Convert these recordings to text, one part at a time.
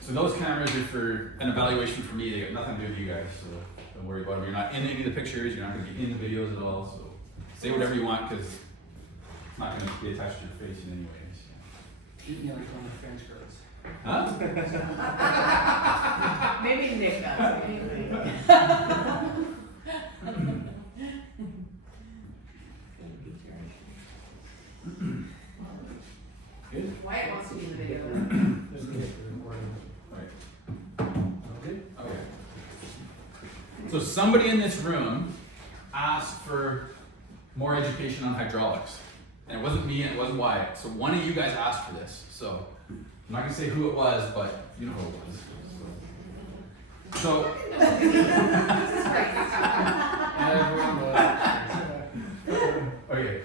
So those cameras are for an evaluation for me. They got nothing to do with you guys, so don't worry about them. You're not in any of the pictures. You're not going to be in the videos at all. So say whatever you want because it's not going to be attached to your face in any way. Treat me like one of the French girls. Huh? Maybe Nick does. Good. Wyatt wants to be in the video. Just get the recording. Right. Okay. Okay. So somebody in this room asked for more education on hydraulics. And it wasn't me and it wasn't Wyatt. So one of you guys asked for this. So I'm not going to say who it was, but you know who it was. So okay.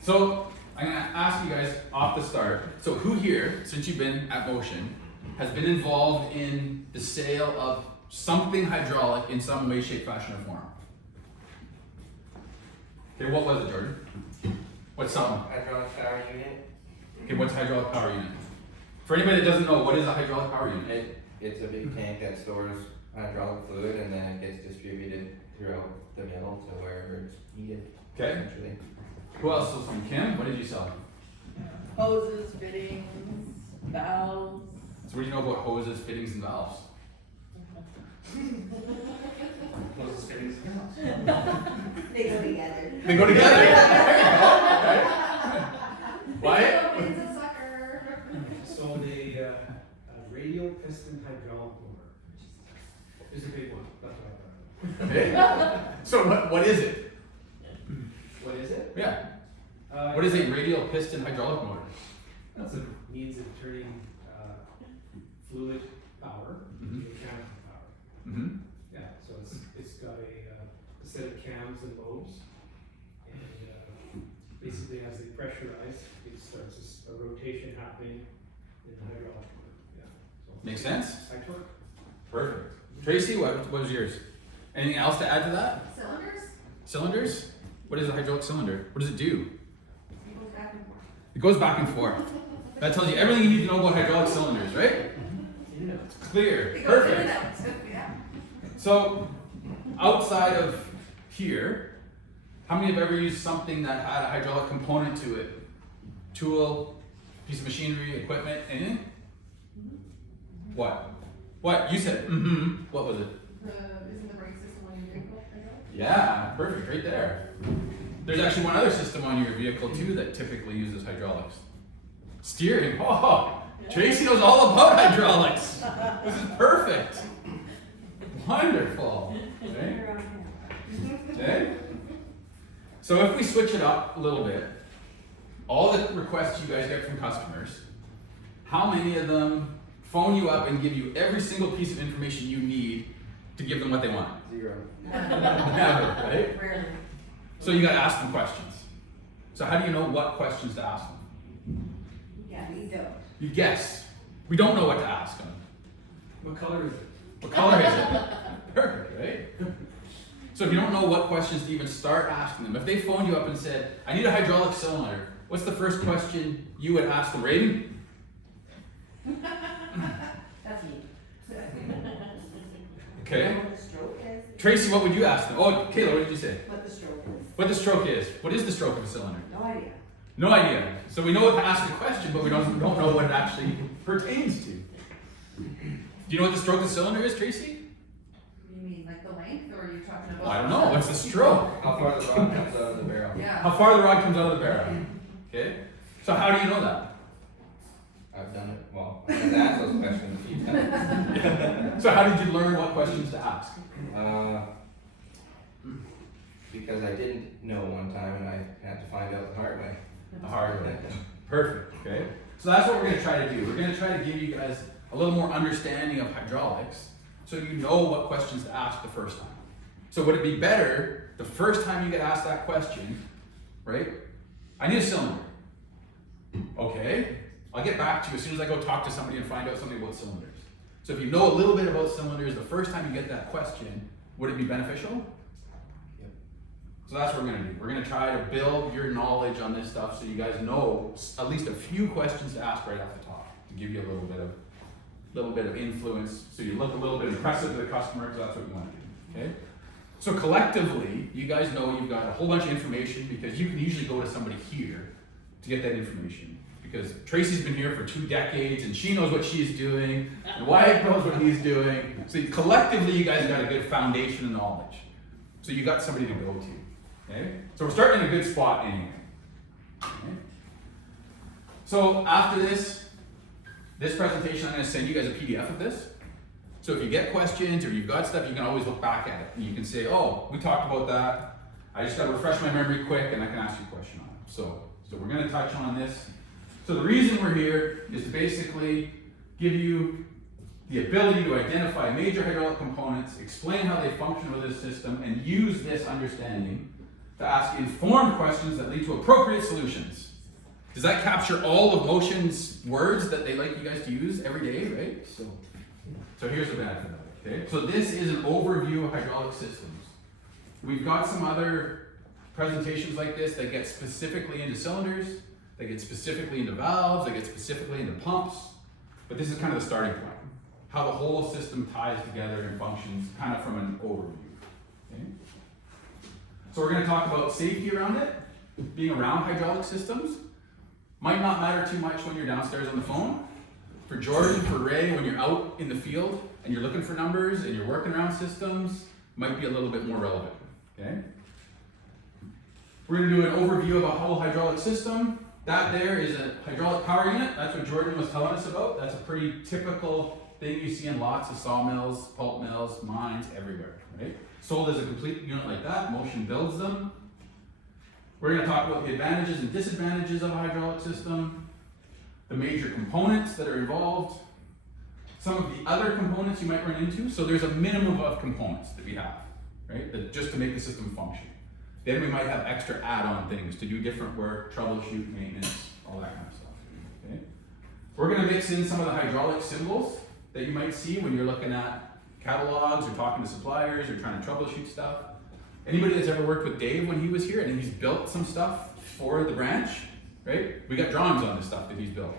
So I'm going to ask you guys off the start. So who here, since you've been at Motion, has been involved in the sale of something hydraulic in some way, shape, fashion, or form? Okay, what was it, Jordan? What's something? Hydraulic power unit. Okay, what's hydraulic power unit? For anybody that doesn't know, what is a hydraulic power unit? It's a big tank that stores hydraulic fluid and then it gets distributed throughout the mill to wherever it's needed. Okay. Essentially. Who else was from Kim? What did you sell? Hoses, fittings, valves. So what do you know about hoses, fittings, and valves? Closest fittings. They go together. They go together. Right? Wyatt? It's a sucker. Sold a radial piston hydraulic motor. It's a big one. That's what I Okay. So what is it? thought. What is it? Yeah. What is a radial piston hydraulic motor? That's a means of turning fluid power Mhm. into mechanical power. Mm-hmm. Yeah, so it's got a set of cams and lobes, and basically as they pressurize, it starts a rotation happening in the hydraulic motor. Yeah. So Makes sense? I torque. Perfect. Tracy, what was yours? Anything else to add to that? Cylinders? Cylinders? What is a hydraulic cylinder? What does it do? It goes back and forth. It goes back and forth. That tells you everything you need to know about hydraulic cylinders, right? Yeah. It's clear. It goes in and Perfect. out. Yeah. So, outside of here, how many have ever used something that had a hydraulic component to it? Tool, piece of machinery, equipment, anything? What? What? You said, mm-hmm. What was it? Isn't the brake system on your vehicle? Yeah, perfect, right there. There's actually one other system on your vehicle too that typically uses hydraulics. Steering. Oh, Tracy knows all about hydraulics. This is perfect. Wonderful. Okay. Okay. So if we switch it up a little bit, all the requests you guys get from customers, how many of them phone you up and give you every single piece of information you need to give them what they want? 0. Never, right? Rarely. So you gotta ask them questions. So how do you know what questions to ask them? Yeah, you don't. You guess. We don't know what to ask them. What color is it? What color is it? Perfect, right? So if you don't know what questions to even start asking them, if they phoned you up and said, I need a hydraulic cylinder, what's the first question you would ask them? Raiden? That's me. Okay. What the stroke is. Tracy, what would you ask them? Oh, Kayla, what did you say? What the stroke is. What the stroke is. What is the stroke of a cylinder? No idea. No idea. So we know what to ask a question, but we don't know what it actually pertains to. Do you know what the stroke of a cylinder is, Tracy? You mean like the length, or are you talking about? Well, I don't know. What's the stroke? How far the rod comes out of the barrel? Yeah. How far the rod comes out of the barrel. Okay? So how do you know that? I've done it. Well, I've asked those questions a few times. So how did you learn what questions to ask? Because I didn't know one time and I had to find out the hard way. The hard way. Perfect. Okay? So that's what we're going to try to do. We're going to try to give you guys a little more understanding of hydraulics so you know what questions to ask the first time. So would it be better the first time you get asked that question, right? I need a cylinder. Okay? I'll get back to you as soon as I go talk to somebody and find out something about cylinders. So if you know a little bit about cylinders the first time you get that question, would it be beneficial? Yep. So So that's what we're gonna do. We're gonna try to build your knowledge on this stuff so you guys know at least a few questions to ask right off the top to give you a little bit of influence, so you look a little bit impressive to the customer, because that's what you want to do. Okay. So collectively, you guys know you've got a whole bunch of information, because you can usually go to somebody here to get that information. Because Tracy's been here for 2 decades and she knows what she's doing, and Wyatt knows what he's doing. So collectively, you guys got a good foundation of knowledge. So you got somebody to go to. Okay? So we're starting in a good spot anyway. Okay? So after this presentation, I'm going to send you guys a PDF of this. So if you get questions or you've got stuff, you can always look back at it. And you can say, oh, we talked about that. I just got to refresh my memory quick and I can ask you a question on it. So we're going to touch on this. So the reason we're here is to basically give you the ability to identify major hydraulic components, explain how they function with this system, and use this understanding to ask informed questions that lead to appropriate solutions. Does that capture all of Motion's words that they like you guys to use every day, right? So here's the benefit of it, okay? So this is an overview of hydraulic systems. We've got some other presentations like this that get specifically into cylinders, that get specifically into valves, that get specifically into pumps, but this is kind of the starting point. How the whole system ties together and functions kind of from an overview, okay? So we're gonna talk about safety around it, being around hydraulic systems. Might not matter too much when you're downstairs on the phone. For Jordan, for Ray, when you're out in the field and you're looking for numbers and you're working around systems, might be a little bit more relevant, okay? We're gonna do an overview of a whole hydraulic system. That there is a hydraulic power unit. That's what Jordan was telling us about. That's a pretty typical thing you see in lots of sawmills, pulp mills, mines, everywhere, right? Sold as a complete unit like that. Motion builds them. We're going to talk about the advantages and disadvantages of a hydraulic system, the major components that are involved, some of the other components you might run into. So there's a minimum of components that we have, right? That just to make the system function. Then we might have extra add-on things to do different work, troubleshoot, maintenance, all that kind of stuff. Okay? We're going to mix in some of the hydraulic symbols that you might see when you're looking at catalogs or talking to suppliers or trying to troubleshoot stuff. Anybody that's ever worked with Dave when he was here and he's built some stuff for the branch, right? We got drawings on this stuff that he's built.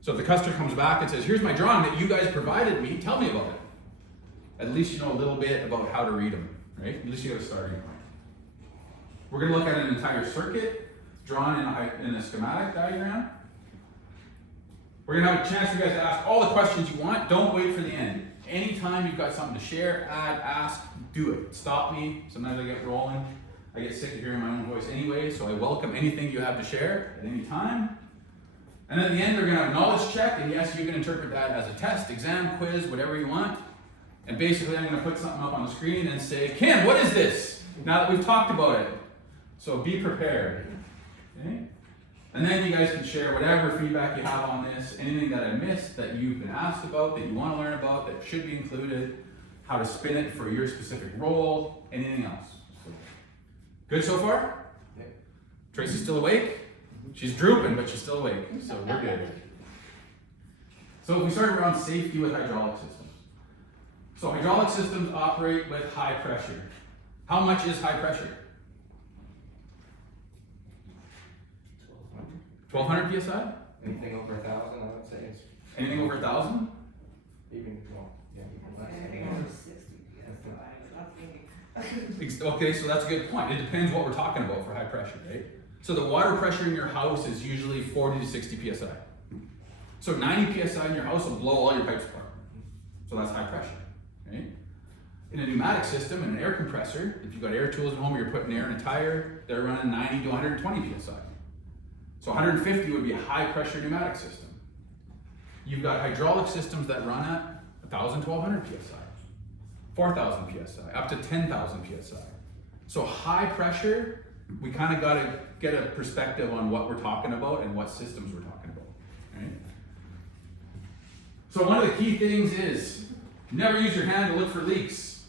So if the customer comes back and says, here's my drawing that you guys provided me, tell me about it. At least you know a little bit about how to read them, right? At least you have a starting point. We're going to look at an entire circuit drawn in a schematic diagram. We're going to have a chance for you guys to ask all the questions you want. Don't wait for the end. Anytime you've got something to share, add, ask, do it. Stop me. Sometimes I get rolling. I get sick of hearing my own voice anyway, so I welcome anything you have to share at any time. And at the end, we're going to have a knowledge check, and yes, you can interpret that as a test, exam, quiz, whatever you want. And basically, I'm going to put something up on the screen and say, Ken, what is this? Now that we've talked about it. So be prepared. Okay? And then you guys can share whatever feedback you have on this, anything that I missed that you've been asked about, that you want to learn about, that should be included, how to spin it for your specific role, anything else. So, good so far? Yep. Tracy's still awake? She's drooping, but she's still awake, so we're good. So if we start around safety with hydraulic systems. So hydraulic systems operate with high pressure. How much is high pressure? 1200 psi? Anything over 1,000, I would say is Anything over 1,000? even, well, yeah, even less. Anything over 60, Okay, so that's a good point. It depends what we're talking about for high pressure, right? So the water pressure in your house is usually 40 to 60 psi. So 90 psi in your house will blow all your pipes apart. So that's high pressure, right? In a pneumatic system, in an air compressor, if you've got air tools at home or you're putting air in a tire, they're running 90 to 120 psi. So 150 would be a high pressure pneumatic system. You've got hydraulic systems that run at 1,000, 1,200 psi, 4,000 psi, up to 10,000 psi. So high pressure, we kind of got to get a perspective on what we're talking about and what systems we're talking about. Right? So one of the key things is never use your hand to look for leaks.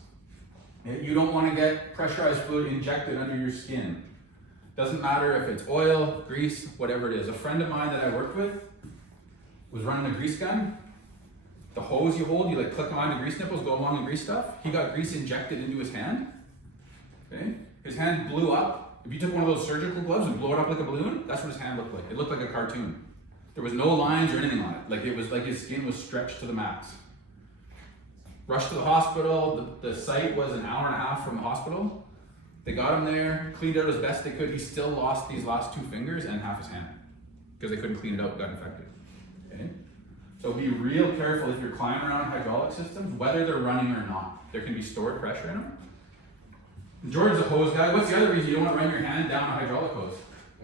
You don't want to get pressurized fluid injected under your skin. Doesn't matter if it's oil, grease, whatever it is. A friend of mine that I worked with was running a grease gun. The hose you hold, you like click on the grease nipples, go along and grease stuff. He got grease injected into his hand. Okay? His hand blew up. If you took one of those surgical gloves and blow it up like a balloon, that's what his hand looked like. It looked like a cartoon. There was no lines or anything on it. Like it was like his skin was stretched to the max. Rushed to the hospital. The site was an hour and a half from the hospital. They got him there, cleaned it out as best they could. He still lost these last 2 fingers and half his hand because they couldn't clean it out, got infected. Okay? So be real careful if you're climbing around hydraulic systems, whether they're running or not. There can be stored pressure in them. Jordan's a hose guy. What's the other reason you don't want to run your hand down a hydraulic hose?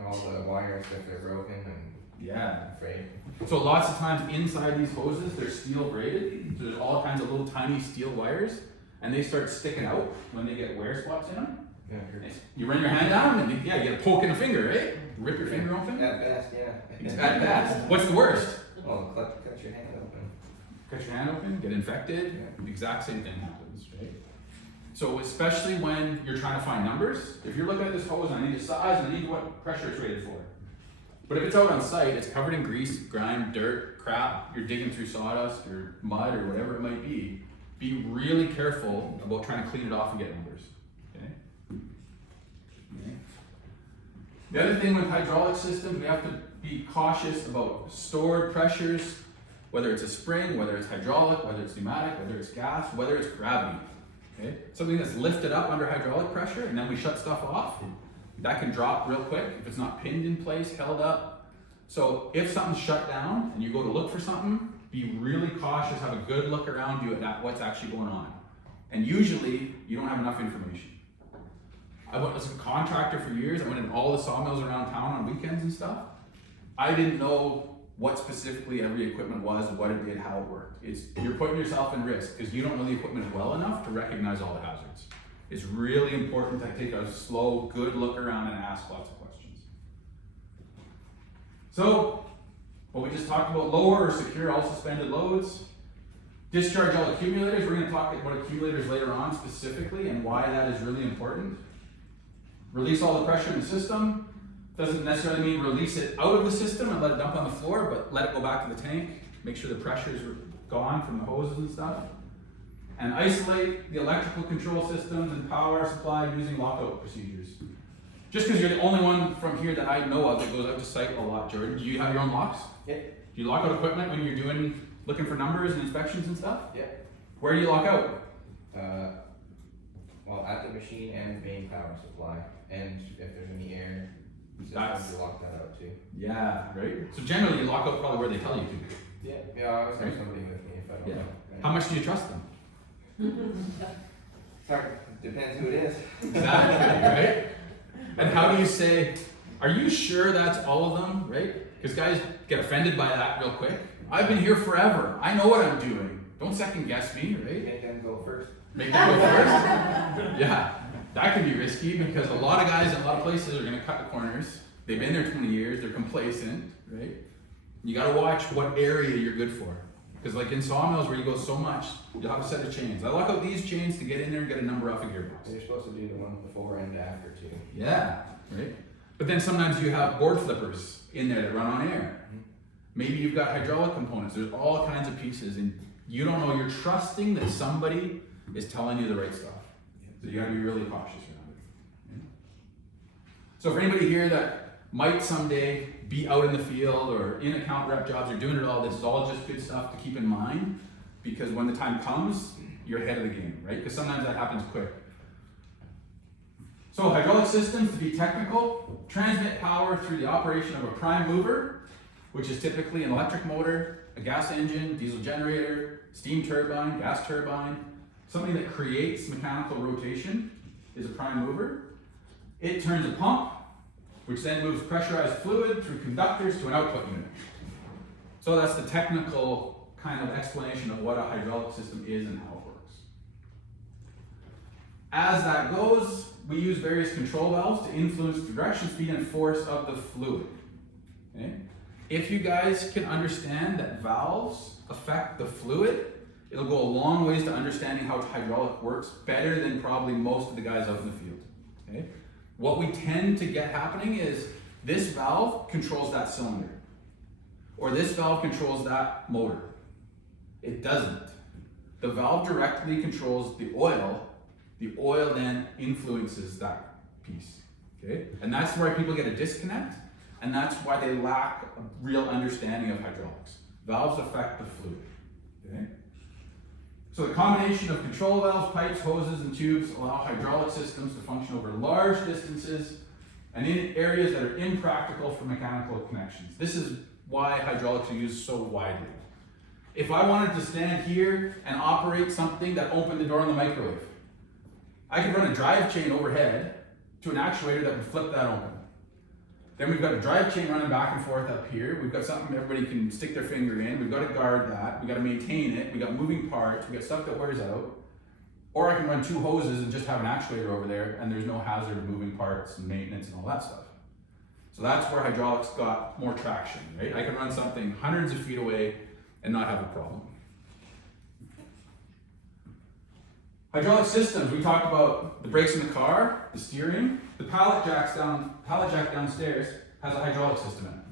All the wires, if they're broken and Yeah. frayed. So lots of times inside these hoses, they're steel braided. So there's all kinds of little tiny steel wires, and they start sticking out when they get wear spots in them. Yeah, sure. You run your hand down, and you get a poke in the finger, right? Rip your finger open. At best, yeah. It's at best. What's the worst? Well, cut your hand open. Cut your hand open, get infected. The exact same thing happens, right? So especially when you're trying to find numbers, if you're looking at this hose and I need the size and I need what pressure it's rated for. But if it's out on site, it's covered in grease, grime, dirt, crap, you're digging through sawdust or mud or whatever it might be really careful about trying to clean it off and get numbers. Okay? Okay. The other thing with hydraulic systems, we have to be cautious about stored pressures, whether it's a spring, whether it's hydraulic, whether it's pneumatic, whether it's gas, whether it's gravity. Okay? Something that's lifted up under hydraulic pressure and then we shut stuff off, that can drop real quick if it's not pinned in place, held up. So if something's shut down and you go to look for something, be really cautious, have a good look around you at what's actually going on. And usually you don't have enough information. I went as a contractor for years, I went in all the sawmills around town on weekends and stuff. I didn't know what specifically every equipment was, what it did, how it worked. You're putting yourself in risk because you don't know the equipment well enough to recognize all the hazards. It's really important to take a slow, good look around and ask lots of questions. So, what we just talked about, lower or secure all suspended loads. Discharge all accumulators. We're going to talk about accumulators later on specifically and why that is really important. Release all the pressure in the system. Doesn't necessarily mean release it out of the system and let it dump on the floor, but let it go back to the tank. Make sure the pressure is gone from the hoses and stuff. And isolate the electrical control systems and power supply using lockout procedures. Just because you're the only one from here that I know of that goes out to site a lot, Jordan. Do you have your own locks? Yeah. Do you lock out equipment when you're looking for numbers and inspections and stuff? Yeah. Where do you lock out? Well, at the machine and main power supply, and if there's any air, That's- sometimes you lock that out too. Yeah, right? So generally you lock out probably where they tell you to. Yeah. Yeah, I always have somebody with me if I don't Yeah. know. How much do you trust them? Sorry, depends who it is. Exactly, right? And how do you say, are you sure that's all of them, right? Because guys get offended by that real quick. I've been here forever. I know what I'm doing. Don't second guess me, right? Make them go first. Make them go first. Yeah, that can be risky because a lot of guys in a lot of places are going to cut the corners. They've been there 20 years. They're complacent, right? You got to watch what area you're good for. Because like in sawmills where you go so much, you'll have a set of chains. I lock out these chains to get in there and get a number off a gearbox. You're supposed to do the one before and after too. Yeah, right? But then sometimes you have board flippers in there that run on air. Maybe you've got hydraulic components. There's all kinds of pieces and you don't know. You're trusting that somebody is telling you the right stuff. So you gotta be really cautious around it. Okay? So for anybody here that might someday be out in the field or in account rep jobs or doing it all, this is all just good stuff to keep in mind because when the time comes, you're ahead of the game, right? Because sometimes that happens quick. So hydraulic systems, to be technical, transmit power through the operation of a prime mover, which is typically an electric motor, a gas engine, diesel generator, steam turbine, gas turbine. Something that creates mechanical rotation is a prime mover. It turns a pump, which then moves pressurized fluid through conductors to an output unit. So that's the technical kind of explanation of what a hydraulic system is and how it works. As that goes, we use various control valves to influence the direction, speed, and force of the fluid. Okay? If you guys can understand that valves affect the fluid, it'll go a long ways to understanding how hydraulic works better than probably most of the guys out in the field. Okay? What we tend to get happening is this valve controls that cylinder, or this valve controls that motor. It doesn't. The valve directly controls the oil then influences that piece, okay? And that's where people get a disconnect, and that's why they lack a real understanding of hydraulics. Valves affect the fluid, okay? So the combination of control valves, pipes, hoses, and tubes allow hydraulic systems to function over large distances and in areas that are impractical for mechanical connections. This is why hydraulics are used so widely. If I wanted to stand here and operate something that opened the door on the microwave, I could run a drive chain overhead to an actuator that would flip that open. Then we've got a drive chain running back and forth up here. We've got something everybody can stick their finger in. We've got to guard that. We've got to maintain it. We've got moving parts. We've got stuff that wears out. Or I can run 2 hoses and just have an actuator over there, and there's no hazard of moving parts and maintenance and all that stuff. So that's where hydraulics got more traction, right? I can run something hundreds of feet away and not have a problem. Hydraulic systems, we talked about the brakes in the car, the steering. The pallet jack downstairs has a hydraulic system in it.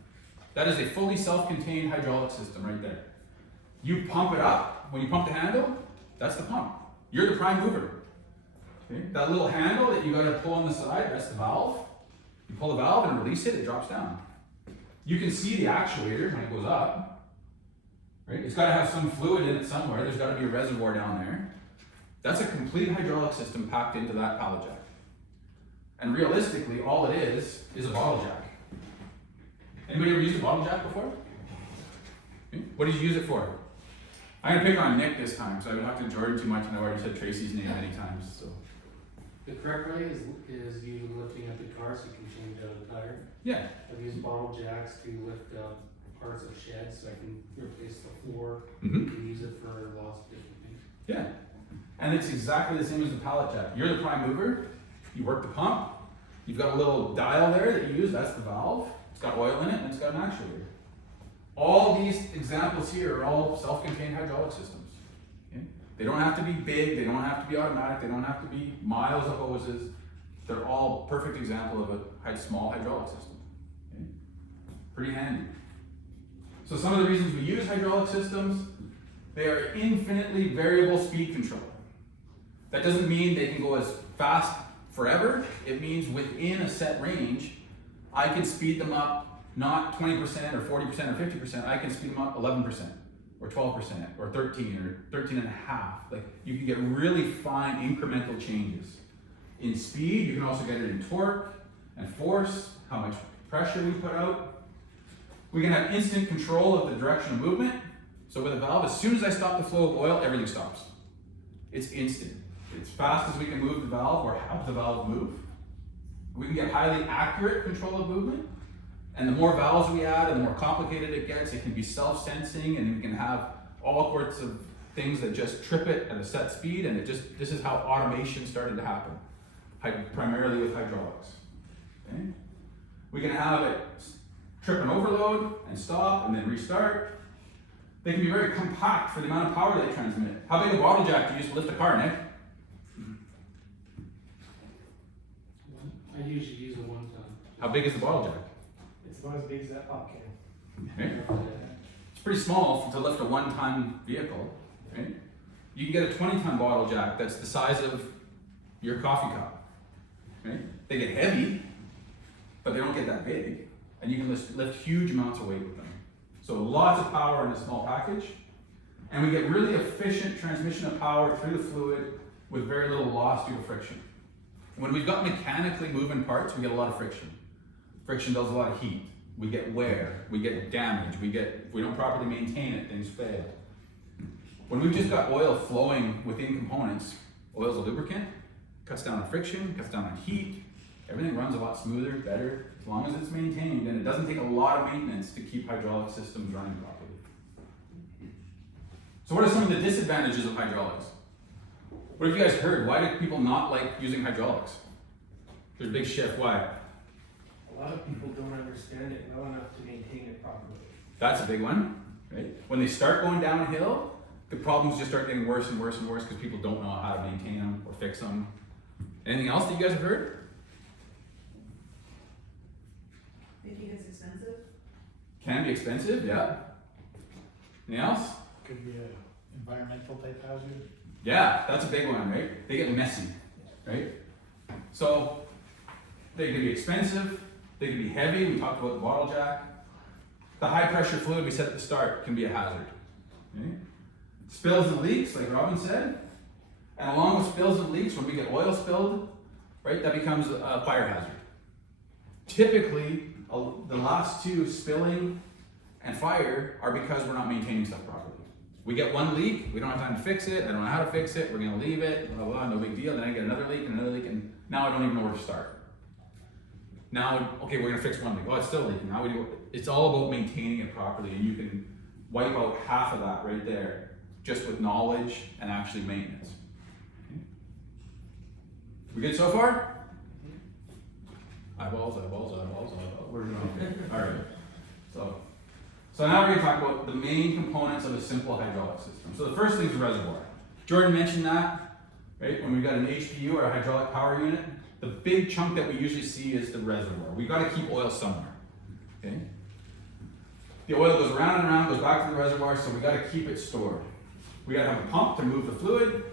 That is a fully self-contained hydraulic system right there. You pump it up, when you pump the handle, that's the pump. You're the prime mover. Okay? That little handle that you gotta pull on the side, that's the valve. You pull the valve and release it, it drops down. You can see the actuator when it goes up. Right? It's gotta have some fluid in it somewhere, there's gotta be a reservoir down there. That's a complete hydraulic system packed into that pallet jack. And realistically, all it is a bottle jack. Anybody ever used a bottle jack before? Okay. What did you use it for? I'm gonna pick on Nick this time, so I don't have to Jordan too much, and I've already said Tracy's name many times, so. The correct way is you lifting up the car so you can change out the tire. Yeah. I've used bottle jacks to lift up parts of sheds so I can replace the floor Mm-hmm. and use it for lots of different things. Yeah. And it's exactly the same as the pallet jack. You're the prime mover, you work the pump, you've got a little dial there that you use, that's the valve. It's got oil in it, and it's got an actuator. All these examples here are all self-contained hydraulic systems. Okay? They don't have to be big, they don't have to be automatic, they don't have to be miles of hoses. They're all perfect example of a small hydraulic system. Okay? Pretty handy. So some of the reasons we use hydraulic systems, they are infinitely variable speed control. That doesn't mean they can go as fast forever. It means within a set range, I can speed them up not 20% or 40% or 50%, I can speed them up 11% or 12% or 13 or 13 and a half. Like you can get really fine incremental changes. In speed, you can also get it in torque and force, how much pressure we put out. We can have instant control of the direction of movement. So with a valve, as soon as I stop the flow of oil, everything stops. It's instant. It's fast as we can move the valve or help the valve move. We can get highly accurate control of movement. And the more valves we add and the more complicated it gets, it can be self-sensing, and we can have all sorts of things that just trip it at a set speed, and this is how automation started to happen, primarily with hydraulics. Okay? We can have it trip and overload and stop and then restart. They can be very compact for the amount of power they transmit. How big a bottle jack do you use to lift a car, Nick? I usually use a 1 ton. How big is the bottle jack? It's about as big as that pop can. Okay. It's pretty small to lift a 1-ton vehicle. Right? You can get a 20-ton bottle jack that's the size of your coffee cup. Right? They get heavy, but they don't get that big, and you can lift huge amounts of weight with them. So lots of power in a small package, and we get really efficient transmission of power through the fluid with very little loss due to friction. When we've got mechanically moving parts, we get a lot of friction. Friction does a lot of heat. We get wear, we get damage, if we don't properly maintain it, things fail. When we've just got oil flowing within components, oil's a lubricant, cuts down on friction, cuts down on heat, everything runs a lot smoother, better, as long as it's maintained, and it doesn't take a lot of maintenance to keep hydraulic systems running properly. So what are some of the disadvantages of hydraulics? What have you guys heard? Why do people not like using hydraulics? There's a big shift, why? A lot of people don't understand it well enough to maintain it properly. That's a big one, right? When they start going downhill, the problems just start getting worse and worse and worse because people don't know how to maintain them or fix them. Anything else that you guys have heard? They think it's expensive. Can be expensive, yeah. Anything else? Could be an environmental type hazard. Yeah, that's a big one, right? They get messy, right? So They can be expensive, they can be heavy, we talked about the bottle jack. The high pressure fluid we said at the start can be a hazard. Okay? Spills and leaks, like Robin said. And along with spills and leaks, when we get oil spilled, right, that becomes a fire hazard. Typically, the last two, spilling and fire, are because we're not maintaining stuff properly. We get one leak, we don't have time to fix it, I don't know how to fix it, we're gonna leave it, blah, blah, no big deal. Then I get another leak, and now I don't even know where to start. Now, okay, we're gonna fix one leak. Oh, it's still leaking. Now we do. It's all about maintaining it properly, and you can wipe out half of that right there just with knowledge and actually maintenance. Okay. We good so far? Eyeballs. Where's it on? All right. So now we're gonna talk about the main components of a simple hydraulic system. So the first thing is the reservoir. Jordan mentioned that, right? When we've got an HPU or a hydraulic power unit, the big chunk that we usually see is the reservoir. We've got to keep oil somewhere. Okay? The oil goes around and around, goes back to the reservoir, so we got to keep it stored. We got to have a pump to move the fluid.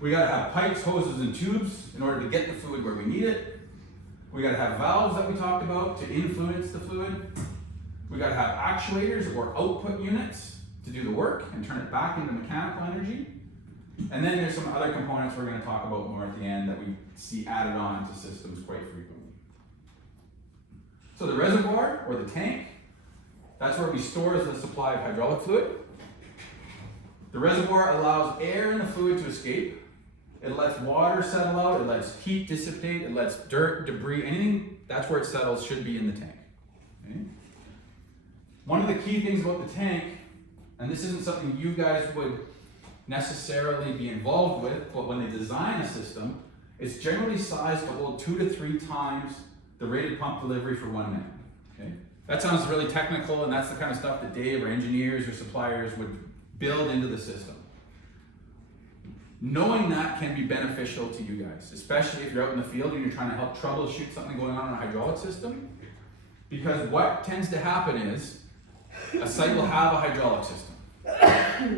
We got to have pipes, hoses, and tubes in order to get the fluid where we need it. We got to have valves that we talked about to influence the fluid. We got to have actuators or output units to do the work and turn it back into mechanical energy. And then there's some other components we're going to talk about more at the end that we see added on to systems quite frequently. So the reservoir, or the tank, that's where we store the supply of hydraulic fluid. The reservoir allows air in the fluid to escape. It lets water settle out, it lets heat dissipate, it lets dirt, debris, anything that's where it settles should be in the tank. Okay? One of the key things about the tank, and this isn't something you guys would necessarily be involved with, but when they design a system, it's generally sized to hold 2 to 3 times the rated pump delivery for 1 man. Okay? That sounds really technical, and that's the kind of stuff that Dave or engineers or suppliers would build into the system. Knowing that can be beneficial to you guys, especially if you're out in the field and you're trying to help troubleshoot something going on in a hydraulic system, because what tends to happen is a site will have a hydraulic system,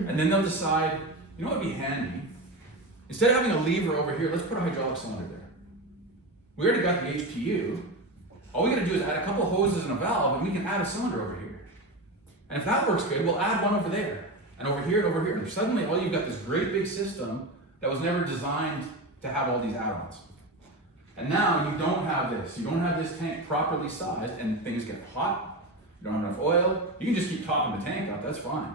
and then they'll decide, you know what would be handy? Instead of having a lever over here, let's put a hydraulic cylinder there. We already got the HPU. All we gotta do is add a couple hoses and a valve, and we can add a cylinder over here. And if that works good, we'll add one over there, and over here, and over here. And suddenly, all you've got this great big system that was never designed to have all these add-ons. And now you don't have this. You don't have this tank properly sized, and things get hot. You don't have enough oil. You can just keep topping the tank up, that's fine.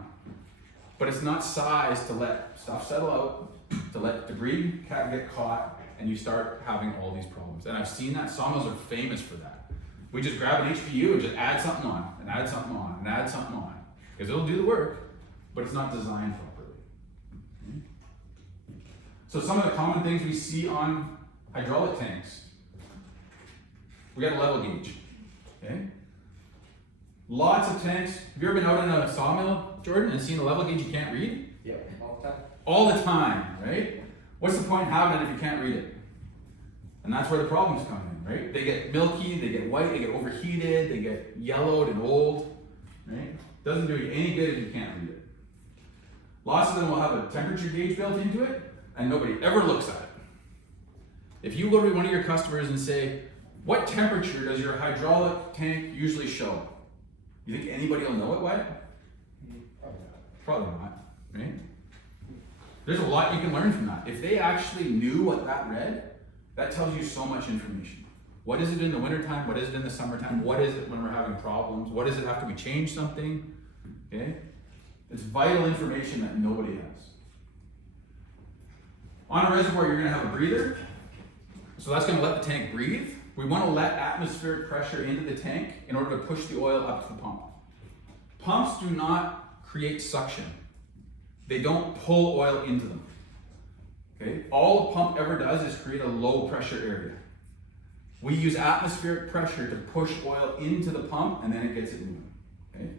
But it's not sized to let stuff settle out, to let debris get caught, and you start having all these problems. And I've seen that. Sawmills are famous for that. We just grab an HPU and just add something on, and add something on, and add something on. Because it'll do the work, but it's not designed properly. Okay? So some of the common things we see on hydraulic tanks, we got a level gauge. Okay? Lots of tanks. Have you ever been out in a sawmill, Jordan, and seen a level gauge you can't read? Yeah, all the time. All the time, right? What's the point in having it if you can't read it? And that's where the problems come in, right? They get milky, they get white, they get overheated, they get yellowed and old, right? Doesn't do you any good if you can't read it. Lots of them will have a temperature gauge built into it, and nobody ever looks at it. If you go to one of your customers and say, what temperature does your hydraulic tank usually show? You think anybody will know it, Wyatt? Probably not, right? There's a lot you can learn from that. If they actually knew what that read, that tells you so much information. What is it in the wintertime? What is it in the summertime? What is it when we're having problems? What is it after we change something? Okay? It's vital information that nobody has. On a reservoir, you're gonna have a breather. So that's gonna let the tank breathe. We wanna let atmospheric pressure into the tank in order to push the oil up to the pump. Pumps do not create suction. They don't pull oil into them. Okay? All a pump ever does is create a low pressure area. We use atmospheric pressure to push oil into the pump, and then it gets it moving. Okay?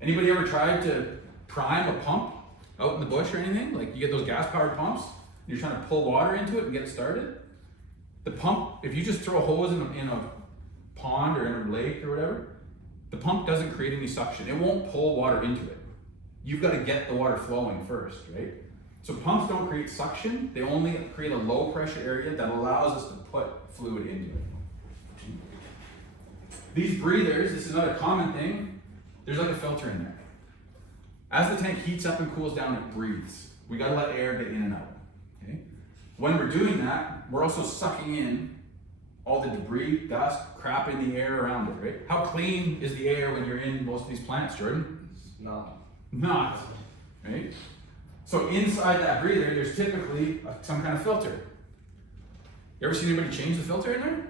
Anybody ever tried to prime a pump out in the bush or anything? Like you get those gas powered pumps, and you're trying to pull water into it and get it started? The pump, if you just throw a hose in a pond or in a lake or whatever, the pump doesn't create any suction. It won't pull water into it. You've got to get the water flowing first, right? So pumps don't create suction. They only create a low pressure area that allows us to put fluid into it. These breathers, this is another common thing, there's like a filter in there. As the tank heats up and cools down, it breathes. We gotta let air get in and out, okay? When we're doing that, we're also sucking in all the debris, dust, crap in the air around it, right? How clean is the air when you're in most of these plants, Jordan? It's not. Not, right? So inside that breather, there's typically some kind of filter. You ever seen anybody change the filter in there?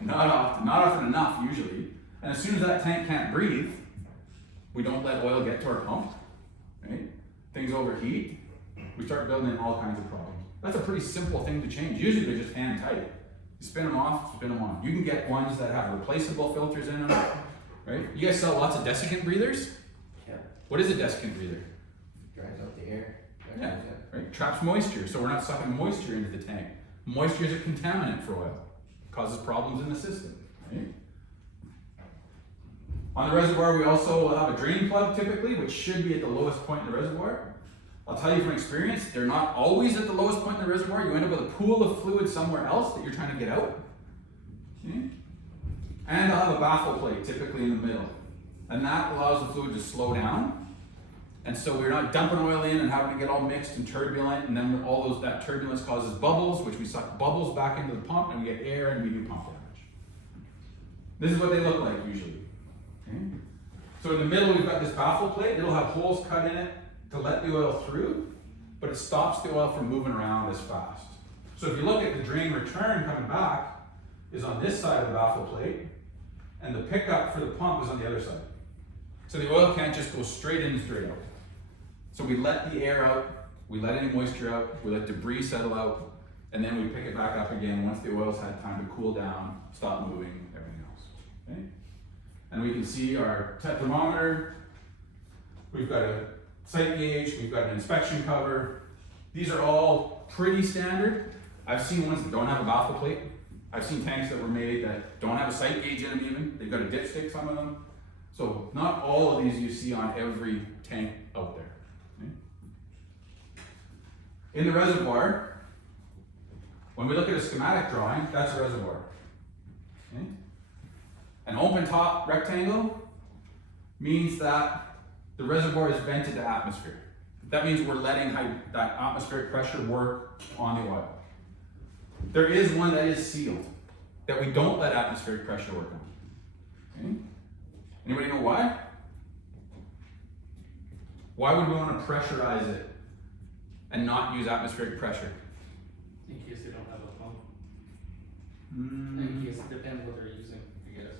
Not often. Not often enough usually. And as soon as that tank can't breathe, we don't let oil get to our pump, right? Things overheat, we start building in all kinds of problems. That's a pretty simple thing to change. Usually they're just hand tight. You spin them off, spin them on. You can get ones that have replaceable filters in them, right? You guys sell lots of desiccant breathers? Yeah. What is a desiccant breather? Dries out the air. Yeah, right? Traps moisture, so we're not sucking moisture into the tank. Moisture is a contaminant for oil. It causes problems in the system, right? On the reservoir, we also will have a drain plug typically, which should be at the lowest point in the reservoir. I'll tell you from experience, they're not always at the lowest point in the reservoir. You end up with a pool of fluid somewhere else that you're trying to get out. Okay? And I'll have a baffle plate typically in the middle. And that allows the fluid to slow down. And so we're not dumping oil in and having to get all mixed and turbulent, and then that turbulence causes bubbles, which we suck bubbles back into the pump, and we get air and we do pump damage. This is what they look like usually. Okay? So in the middle we've got this baffle plate. It'll have holes cut in it to let the oil through, but it stops the oil from moving around as fast. So if you look at the drain return coming back is on this side of the baffle plate, and the pickup for the pump is on the other side. So the oil can't just go straight in and straight out. So we let the air out, we let any moisture out, we let debris settle out, and then we pick it back up again once the oil's had time to cool down, stop moving, everything else. Okay? And we can see our thermometer, we've got a sight gauge, we've got an inspection cover. These are all pretty standard. I've seen ones that don't have a baffle plate. I've seen tanks that were made that don't have a sight gauge in them even. They've got a dipstick, some of them. So not all of these you see on every tank out there. Okay? In the reservoir, when we look at a schematic drawing, that's a reservoir. Okay? An open top rectangle means that the reservoir is vented to atmosphere. That means we're letting that atmospheric pressure work on the oil. There is one that is sealed, that we don't let atmospheric pressure work on. Okay? Anybody know why? Why would we want to pressurize it and not use atmospheric pressure? In case they don't have a pump. In case it depends what they're using, I guess.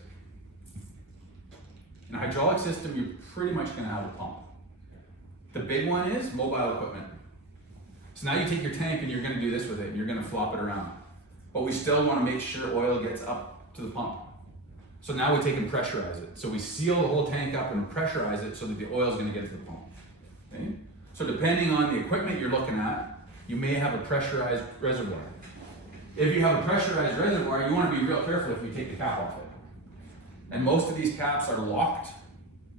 In a hydraulic system, you're pretty much going to have a pump. The big one is mobile equipment. So now you take your tank and you're going to do this with it, and you're going to flop it around. But we still want to make sure oil gets up to the pump. So now we take and pressurize it. So we seal the whole tank up and pressurize it so that the oil is going to get to the pump. Okay? So depending on the equipment you're looking at, you may have a pressurized reservoir. If you have a pressurized reservoir, you want to be real careful if you take the cap off it. And most of these caps are locked,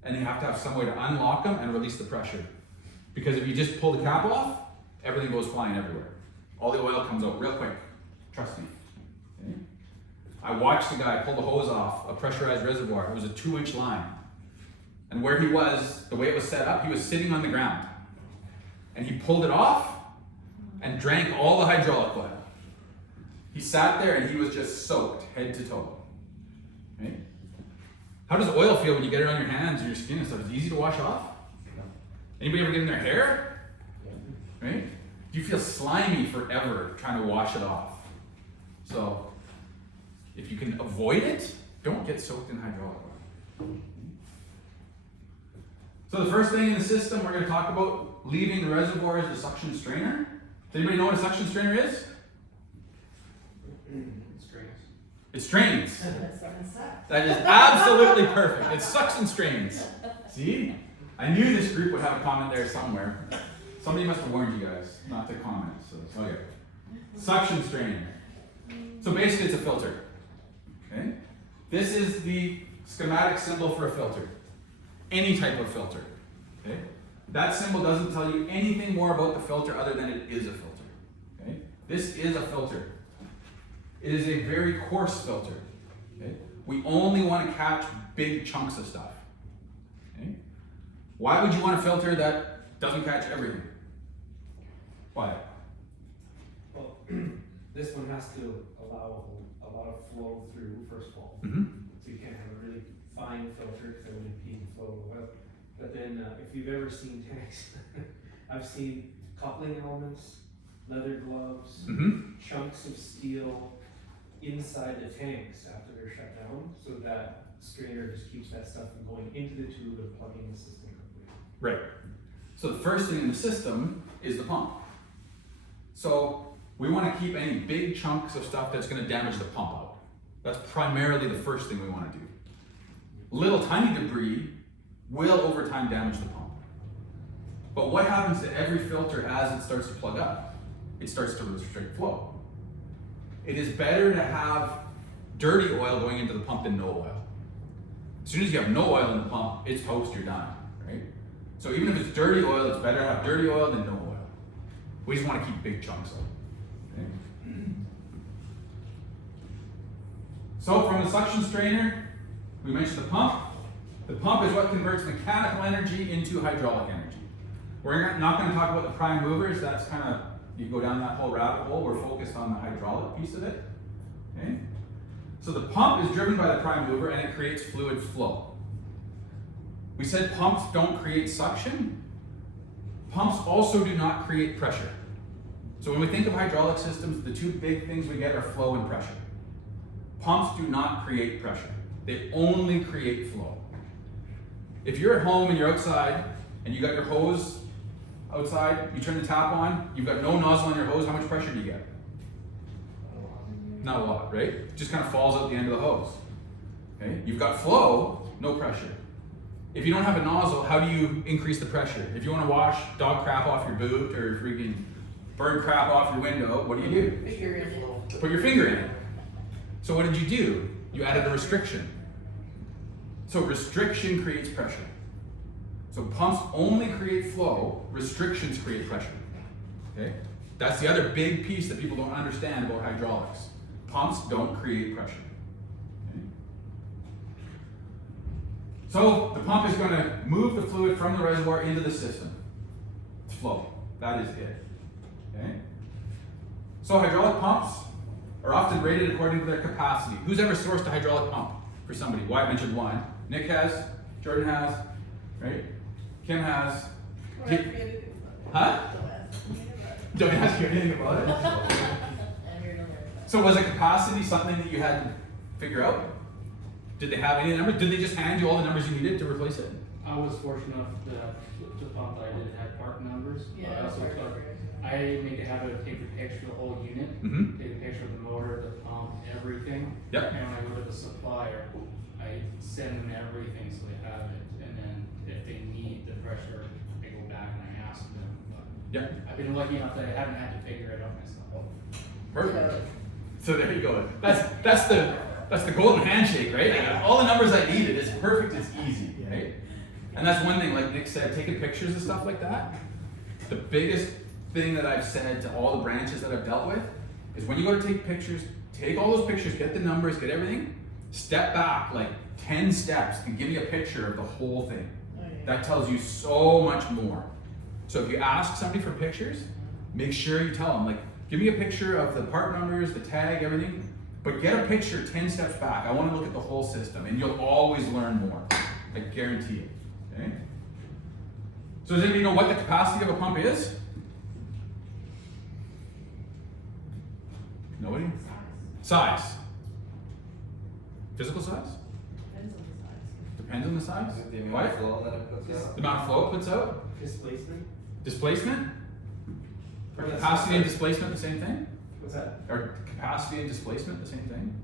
and you have to have some way to unlock them and release the pressure. Because if you just pull the cap off, everything goes flying everywhere. All the oil comes out real quick. Trust me. Okay? I watched the guy pull the hose off a pressurized reservoir. It was a 2-inch line. And where he was, the way it was set up, he was sitting on the ground. And he pulled it off and drank all the hydraulic oil. He sat there and he was just soaked head to toe. Okay? How does oil feel when you get it on your hands and your skin and stuff? Is it easy to wash off? Anybody ever get in their hair? Right? Do you feel slimy forever trying to wash it off? So, if you can avoid it, don't get soaked in hydraulic oil. So the first thing in the system we're going to talk about leaving the reservoir is the suction strainer. Does anybody know what a suction strainer is? It strains. That is absolutely perfect. It sucks and strains. See? I knew this group would have a comment there somewhere. Somebody must have warned you guys not to comment. So, okay. Suction strainer. So basically it's a filter. Okay? This is the schematic symbol for a filter. Any type of filter. Okay? That symbol doesn't tell you anything more about the filter other than it is a filter. Okay? This is a filter. It is a very coarse filter. Okay? We only want to catch big chunks of stuff. Okay? Why would you want a filter that doesn't catch everything? Why? Well, this one has to allow a lot of flow through, first of all. Mm-hmm. So you can't have a really fine filter because that would impede the flow of oil. But then if you've ever seen tanks, I've seen coupling elements, leather gloves, Mm-hmm. chunks of steel inside the tanks after they're shut down, so that strainer just keeps that stuff from going into the tube and plugging the system completely. Right. So the first thing in the system is the pump. So we want to keep any big chunks of stuff that's going to damage the pump out. That's primarily the first thing we want to do. Little tiny debris will over time damage the pump. But what happens to every filter as it starts to plug up? It starts to restrict flow. It is better to have dirty oil going into the pump than no oil. As soon as you have no oil in the pump, it's toast, you're done, right? So even if it's dirty oil, it's better to have dirty oil than no oil. We just want to keep big chunks of it. Okay? So from the suction strainer, we mentioned the pump. The pump is what converts mechanical energy into hydraulic energy. We're not going to talk about the prime movers. That's kind of, you go down that whole rabbit hole. We're focused on the hydraulic piece of it. Okay? So the pump is driven by the prime mover and it creates fluid flow. We said pumps don't create suction. Pumps also do not create pressure. So when we think of hydraulic systems, the two big things we get are flow and pressure. Pumps do not create pressure. They only create flow. If you're at home and you're outside and you got your hose outside, you turn the tap on, you've got no nozzle on your hose, how much pressure do you get? Not a lot, right? It just kind of falls out the end of the hose. Okay? You've got flow, no pressure. If you don't have a nozzle, how do you increase the pressure? If you want to wash dog crap off your boot or freaking bird crap off your window, what do? Figure it. Put your finger in it. So what did you do? You added a restriction. So restriction creates pressure. So pumps only create flow, restrictions create pressure. Okay? That's the other big piece that people don't understand about hydraulics. Pumps don't create pressure. Okay? So the pump is going to move the fluid from the reservoir into the system. It's flow. That is it. Okay? So hydraulic pumps are often rated according to their capacity. Who's ever sourced a hydraulic pump for somebody? Wyatt mentioned one. Nick has, Jordan has, right? Kim has. Huh? Don't ask you anything about it. So was a capacity something that you had to figure out? Did they have any numbers? Did they just hand you all the numbers you needed to replace it? I was fortunate enough that the pump I did had part numbers. But I also part took, numbers. I made a habit of taking a picture of the whole unit, Mm-hmm. take a picture of the motor, the pump, everything. Yep. And when I go to the supplier, I send them everything so they have it. And then if they need the pressure, I go back and I ask them. But Yep. I've been lucky enough that I haven't had to figure it out myself. Perfect. So there you go. That's the golden handshake, right? Like, all the numbers I needed. It's perfect. It's easy, right? And that's one thing, like Nick said, taking pictures and stuff like that. The biggest thing that I've said to all the branches that I've dealt with is when you go to take pictures, take all those pictures, get the numbers, get everything, step back like 10 steps and give me a picture of the whole thing. That tells you so much more. So if you ask somebody for pictures, make sure you tell them, like, give me a picture of the part numbers, the tag, everything, but get a picture 10 steps back. I want to look at the whole system, and you'll always learn more. I guarantee it. Okay? So does anybody know what the capacity of a pump is? Nobody? Size. Physical size? Depends on the size. Depends on the size. Is it the amount What? of flow that it puts out? The amount of flow it puts out? Displacement? Displacement? Are Well, that's capacity not- and displacement the same thing? What's that? Are capacity and displacement the same thing?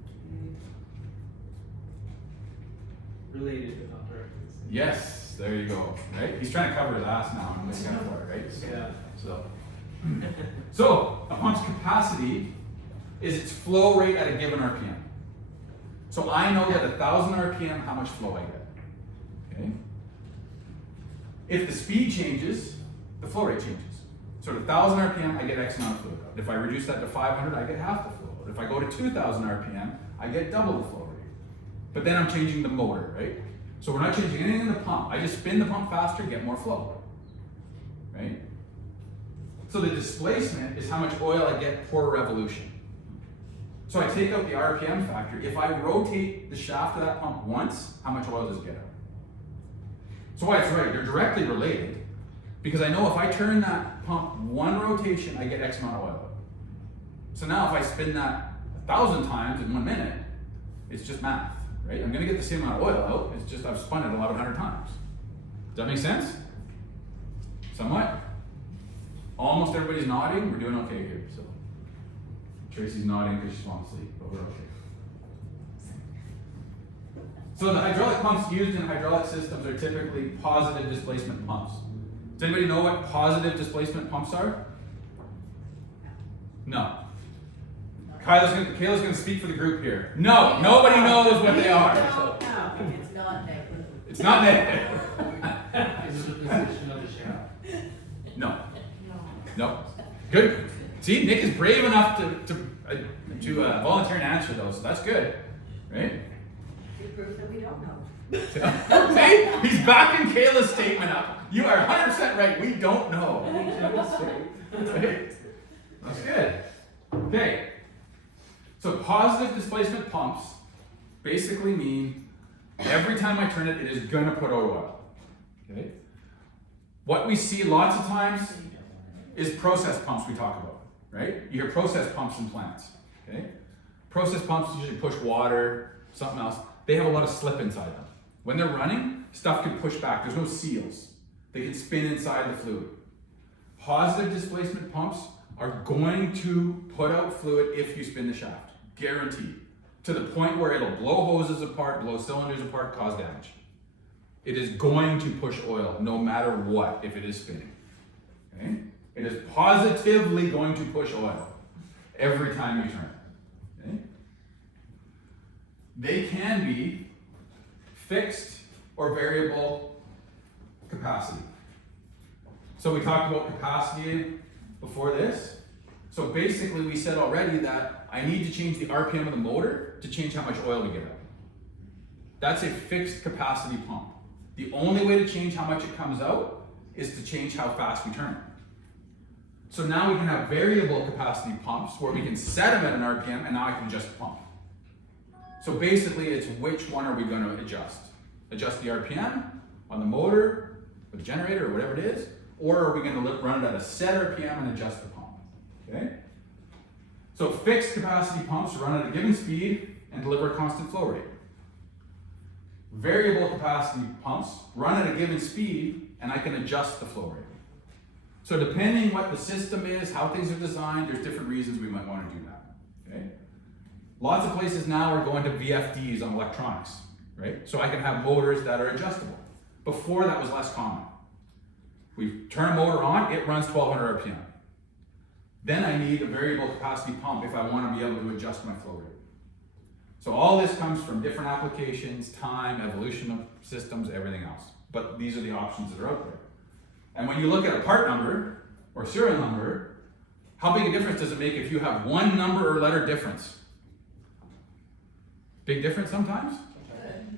Related but not directly the same. Yes, there you go. Right? He's trying to cover his ass now and make up for it, right? Yeah. So a pump's capacity is its flow rate at a given RPM. So I know at 1,000 RPM how much flow I get. Okay? If the speed changes, the flow rate changes. So at 1,000 RPM, I get X amount of fluid out. If I reduce that to 500, I get half the flow out. If I go to 2,000 RPM, I get double the flow rate. But then I'm changing the motor, right? So we're not changing anything in the pump. I just spin the pump faster, get more flow, right? So the displacement is how much oil I get per revolution. So I take out the RPM factor. If I rotate the shaft of that pump once, how much oil does it get out? So why it's right, they're directly related, because I know if I turn that pump one rotation, I get X amount of oil out. So now if I spin that 1,000 times in 1 minute, it's just math, right? I'm gonna get the same amount of oil out, it's just I've spun it 1,100 times. Does that make sense? Somewhat? Almost everybody's nodding, we're doing okay here, so. Tracy's nodding because she's falling asleep, but we're okay. So the hydraulic pumps used in hydraulic systems are typically positive displacement pumps. Does anybody know what positive displacement pumps are? No. Kayla's gonna speak for the group here. No, nobody knows what they are. So. No, it's not negative. It's not negative. Is it the position of the shaft? No. No. No. Good. See, Nick is brave enough to volunteer and answer those, so that's good, right? Good proof that we don't know. See, he's backing Kayla's statement up. You are 100% right. We don't know. Right? That's good. Okay. So positive displacement pumps basically mean every time I turn it, it is gonna put out oil. Okay. What we see lots of times is process pumps we talk about, right? You hear process pumps in plants, okay? Process pumps usually push water, something else. They have a lot of slip inside them. When they're running, stuff can push back. There's no seals. They can spin inside the fluid. Positive displacement pumps are going to put out fluid if you spin the shaft, guaranteed. To the point where it'll blow hoses apart, blow cylinders apart, cause damage. It is going to push oil no matter what if it is spinning, okay? It is positively going to push oil every time you turn it. Okay? They can be fixed or variable capacity. So we talked about capacity before this. So basically we said already that I need to change the RPM of the motor to change how much oil we get out. That's a fixed capacity pump. The only way to change how much it comes out is to change how fast we turn it. So now we can have variable capacity pumps where we can set them at an RPM and now I can adjust the pump. So basically it's which one are we going to adjust? Adjust the RPM on the motor, or the generator, or whatever it is, or are we going to run it at a set RPM and adjust the pump? Okay? So fixed capacity pumps run at a given speed and deliver a constant flow rate. Variable capacity pumps run at a given speed and I can adjust the flow rate. So depending what the system is, how things are designed, there's different reasons we might want to do that, okay? Lots of places now are going to VFDs on electronics, right? So I can have motors that are adjustable. Before that was less common. We turn a motor on, it runs 1200 RPM. Then I need a variable capacity pump if I want to be able to adjust my flow rate. So all this comes from different applications, time, evolution of systems, everything else. But these are the options that are out there. And when you look at a part number or serial number, how big a difference does it make if you have one number or letter difference? Big difference sometimes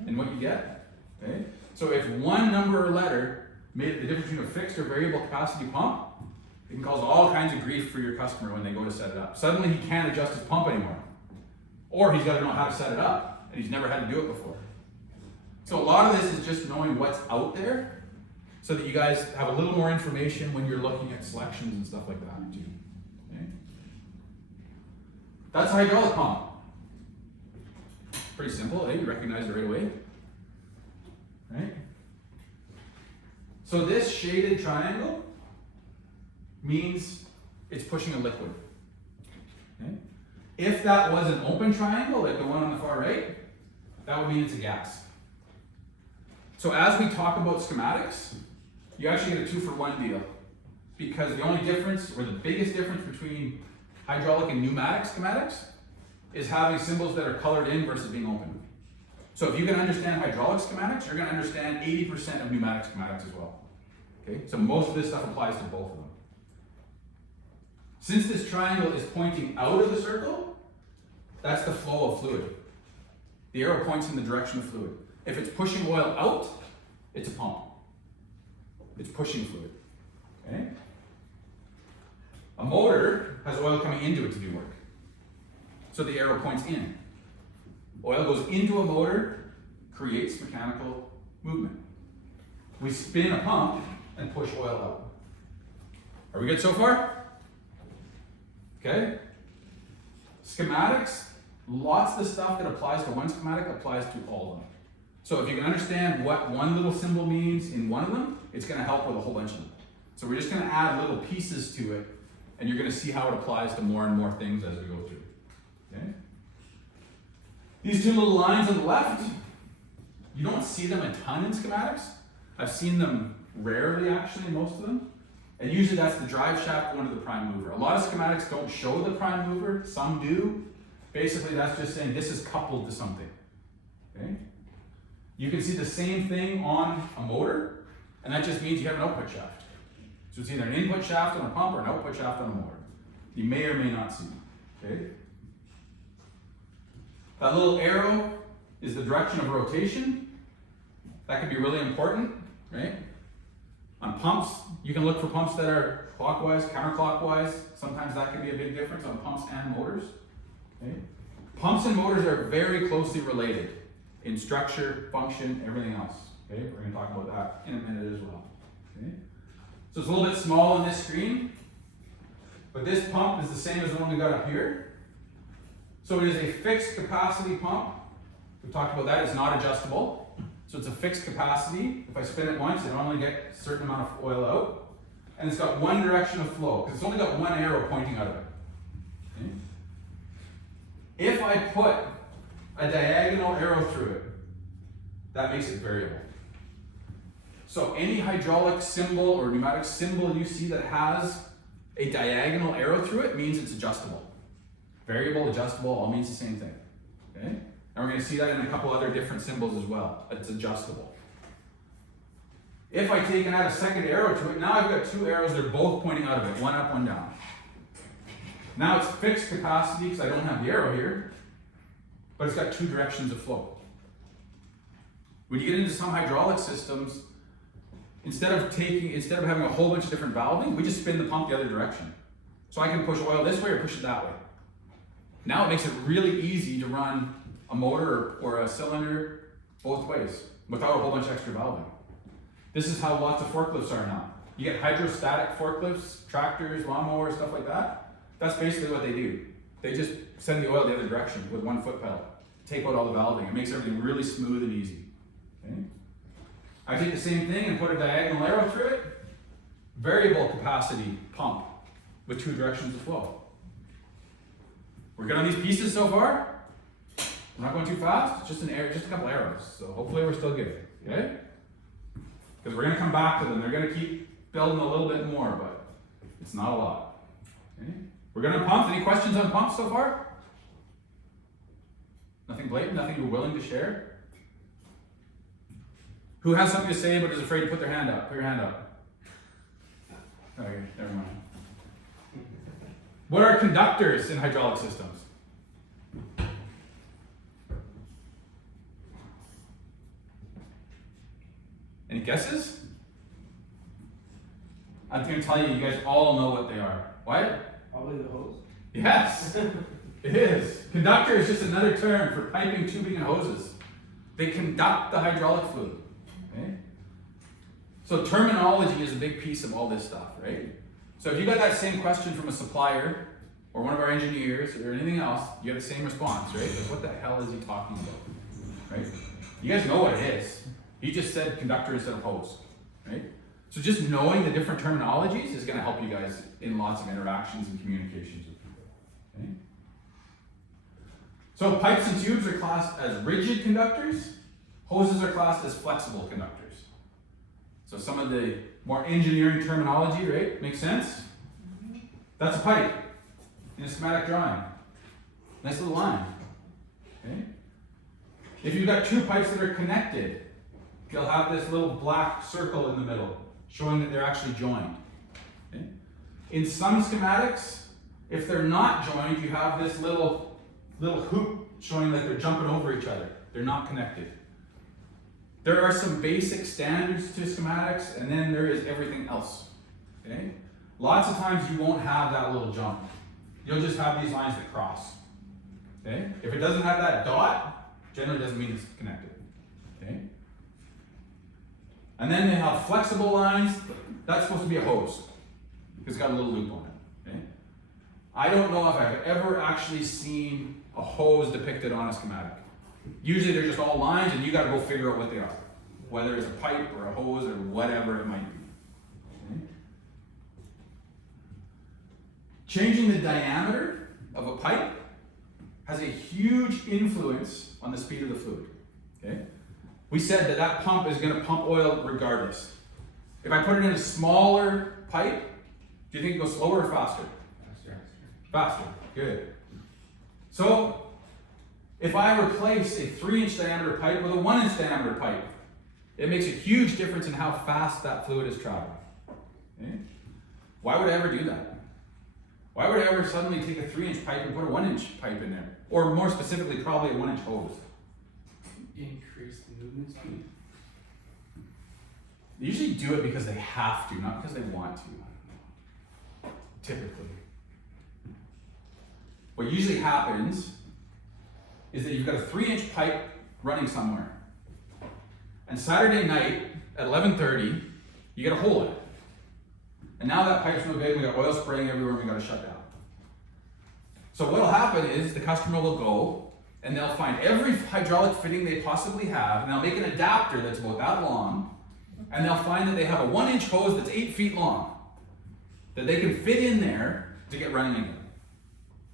in what you get. Okay? So if one number or letter made the difference between a fixed or variable capacity pump, it can cause all kinds of grief for your customer when they go to set it up. Suddenly he can't adjust his pump anymore. Or he's got to know how to set it up, and he's never had to do it before. So a lot of this is just knowing what's out there so that you guys have a little more information when you're looking at selections and stuff like that too. Okay? That's a hydraulic pump. Pretty simple, eh? You recognize it right away. Right? So this shaded triangle means it's pushing a liquid. Okay? If that was an open triangle, like the one on the far right, that would mean it's a gas. So as we talk about schematics, you actually get a 2-for-1 deal. Because the only difference, or the biggest difference between hydraulic and pneumatic schematics is having symbols that are colored in versus being open. So if you can understand hydraulic schematics, you're going to understand 80% of pneumatic schematics as well. Okay? So most of this stuff applies to both of them. Since this triangle is pointing out of the circle, that's the flow of fluid. The arrow points in the direction of fluid. If it's pushing oil out, it's a pump. It's pushing fluid, okay? A motor has oil coming into it to do work. So the arrow points in. Oil goes into a motor, creates mechanical movement. We spin a pump and push oil out. Are we good so far? Okay. Schematics, lots of the stuff that applies to one schematic applies to all of them. So if you can understand what one little symbol means in one of them, it's going to help with a whole bunch of them. So we're just going to add little pieces to it, and you're going to see how it applies to more and more things as we go through. Okay? These two little lines on the left, you don't see them a ton in schematics. I've seen them rarely, actually, most of them. And usually that's the drive shaft going to the prime mover. A lot of schematics don't show the prime mover, some do. Basically, that's just saying this is coupled to something. Okay? You can see the same thing on a motor, and that just means you have an output shaft. So it's either an input shaft on a pump or an output shaft on a motor. You may or may not see. Okay? That little arrow is the direction of rotation. That can be really important, right? On pumps, you can look for pumps that are clockwise, counterclockwise. Sometimes that can be a big difference on pumps and motors. Okay? Pumps and motors are very closely related in structure, function, everything else. Okay? We're going to talk about that in a minute as well. Okay? So it's a little bit small on this screen, but this pump is the same as the one we got up here. So it is a fixed capacity pump. We've talked about that. It's not adjustable. So it's a fixed capacity. If I spin it once, it'll only get a certain amount of oil out. And it's got one direction of flow, because it's only got one arrow pointing out of it. Okay? If I put a diagonal arrow through it, that makes it variable. So any hydraulic symbol or pneumatic symbol you see that has a diagonal arrow through it means it's adjustable. Variable, adjustable, all means the same thing. Okay? And we're going to see that in a couple other different symbols as well. It's adjustable. If I take and add a second arrow to it, now I've got two arrows, they're both pointing out of it, one up, one down. Now it's fixed capacity because I don't have the arrow here, but it's got two directions of flow. When you get into some hydraulic systems, instead of having a whole bunch of different valving, we just spin the pump the other direction. So I can push oil this way or push it that way. Now it makes it really easy to run a motor or a cylinder both ways without a whole bunch of extra valving. This is how lots of forklifts are now. You get hydrostatic forklifts, tractors, lawnmowers, stuff like that. That's basically what they do. They just send the oil the other direction with one foot pedal. Take out all the valving. It makes everything really smooth and easy. Okay? I take the same thing and put a diagonal arrow through it. Variable capacity pump with two directions of flow. We're good on these pieces so far? We're not going too fast, just a couple arrows. So hopefully we're still good, okay? Because we're going to come back to them. They're going to keep building a little bit more, but it's not a lot. Okay? We're going to pump. Any questions on pumps so far? Nothing blatant, nothing you're willing to share? Who has something to say but is afraid to put their hand up? Put your hand up. Okay, never mind. What are conductors in hydraulic systems? Any guesses? I'm going to tell you, you guys all know what they are. What? Probably the hose. Yes, it is. Conductor is just another term for piping, tubing, and hoses. They conduct the hydraulic fluid. Okay? So terminology is a big piece of all this stuff, right? So if you got that same question from a supplier or one of our engineers or anything else, you have the same response, right? Like, what the hell is he talking about? Right? You guys know what it is. He just said conductor instead of hose, right? So just knowing the different terminologies is going to help you guys in lots of interactions and communications with people. Okay? So pipes and tubes are classed as rigid conductors. Hoses are classed as flexible conductors. So some of the more engineering terminology, right? Makes sense? That's a pipe in a schematic drawing. Nice little line. Okay? If you've got two pipes that are connected, they'll have this little black circle in the middle, showing that they're actually joined. Okay? In some schematics, if they're not joined, you have this little hoop showing that they're jumping over each other. They're not connected. There are some basic standards to schematics, and then there is everything else. Okay? Lots of times you won't have that little jump. You'll just have these lines that cross. Okay? If it doesn't have that dot, generally doesn't mean it's connected. Okay? And then they have flexible lines. That's supposed to be a hose. It's got a little loop on it. Okay? I don't know if I've ever actually seen a hose depicted on a schematic. Usually they're just all lines and you gotta go figure out what they are. Whether it's a pipe or a hose or whatever it might be. Okay? Changing the diameter of a pipe has a huge influence on the speed of the fluid. Okay? We said that that pump is gonna pump oil regardless. If I put it in a smaller pipe, do you think it goes slower or faster? Faster, good. So, if I replace a 3-inch diameter pipe with a 1-inch diameter pipe, it makes a huge difference in how fast that fluid is traveling. Okay? Why would I ever do that? Why would I ever suddenly take a 3-inch pipe and put a 1-inch pipe in there? Or more specifically, probably a 1-inch hose. Increase the movement speed. They usually do it because they have to, not because they want to. Typically. What usually happens is that you've got a 3-inch pipe running somewhere. And Saturday night at 11:30, you get a hole in it. And now that pipe's no good, we got oil spraying everywhere, and we gotta shut down. So what'll happen is the customer will go and they'll find every hydraulic fitting they possibly have, and they'll make an adapter that's about that long, and they'll find that they have a 1-inch hose that's 8 feet long that they can fit in there to get running again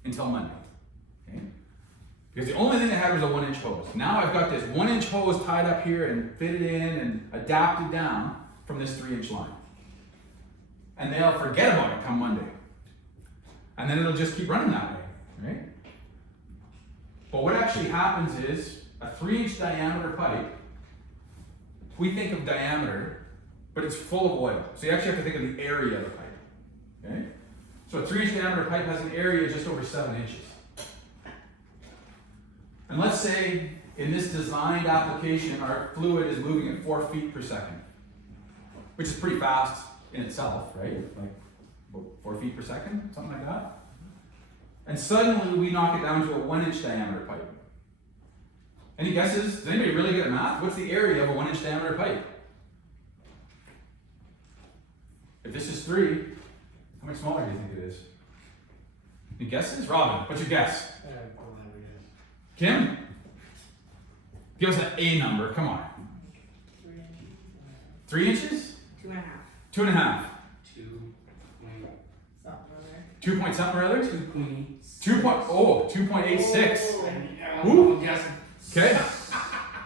until Monday. Okay? Because the only thing they had was a 1-inch hose. Now I've got this 1-inch hose tied up here and fitted in and adapted down from this 3-inch line. And they'll forget about it come Monday. And then it'll just keep running that way, right? But what actually happens is a 3-inch diameter pipe, we think of diameter, but it's full of oil. So you actually have to think of the area of the pipe, okay? So a 3-inch diameter pipe has an area just over 7 inches. And let's say in this designed application, our fluid is moving at 4 feet per second, which is pretty fast in itself, right? Like about 4 feet per second, something like that. And suddenly we knock it down to a 1-inch diameter pipe. Any guesses? Does anybody really get at math? What's the area of a 1-inch diameter pipe? If this is 3, how much smaller do you think it is? Any guesses? Robin, what's your guess? Kim? Give us an A number, come on. 3 inches? 2.5. 2.5. 2 point something or other? 2.86. Woo. I'm guessing. Okay.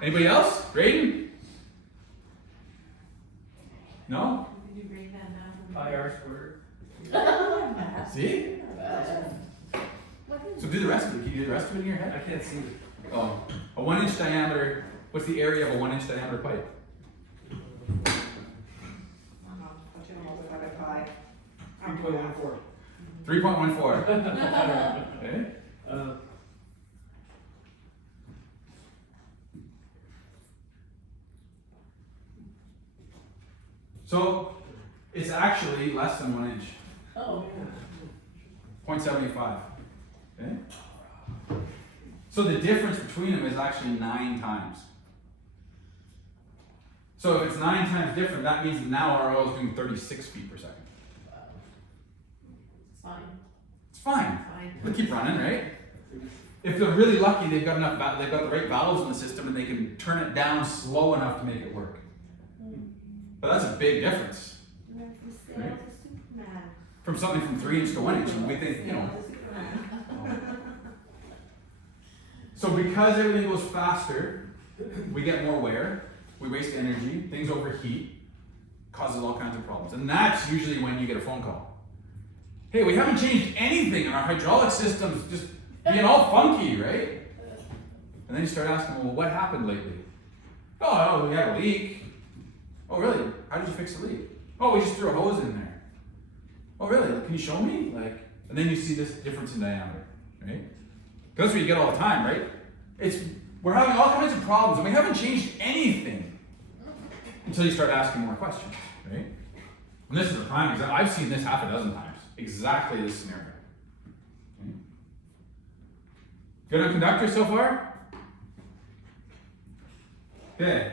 Anybody else? Braden? No? Did you break that down? Pi r squared. See? So do the rest of it. Can you do the rest of it in your I head? can't see it. Oh, a 1-inch diameter. What's the area of a 1-inch diameter pipe? What you multiply by 5? 3.14. 3.14. Okay. So it's actually less than 1 inch. Oh. 0.75. Okay? So the difference between them is actually 9 times. So if it's 9 times different, that means that now our oil is doing 36 feet per second. It's fine. It's fine. Fine. We'll keep running, right? If they're really lucky, they've got enough. They've got the right valves in the system, and they can turn it down slow enough to make it work. But that's a big difference Right. from something from 3 inch to 1 inch. And we think, you know. So because everything goes faster, we get more wear, we waste energy, things overheat, causes all kinds of problems. And that's usually when you get a phone call. Hey, we haven't changed anything, and our hydraulic system's just being all funky, right? And then you start asking, well, what happened lately? Oh, we had a leak. Oh, really? How did you fix the leak? Oh, we just threw a hose in there. Oh, really? Can you show me? And then you see this difference in diameter, right? That's what you get all the time, right? It's We're having all kinds of problems, and we haven't changed anything until you start asking more questions, right? And this is a prime example. I've seen this half a dozen times. Exactly this scenario. Okay. Good on conductor so far? Okay.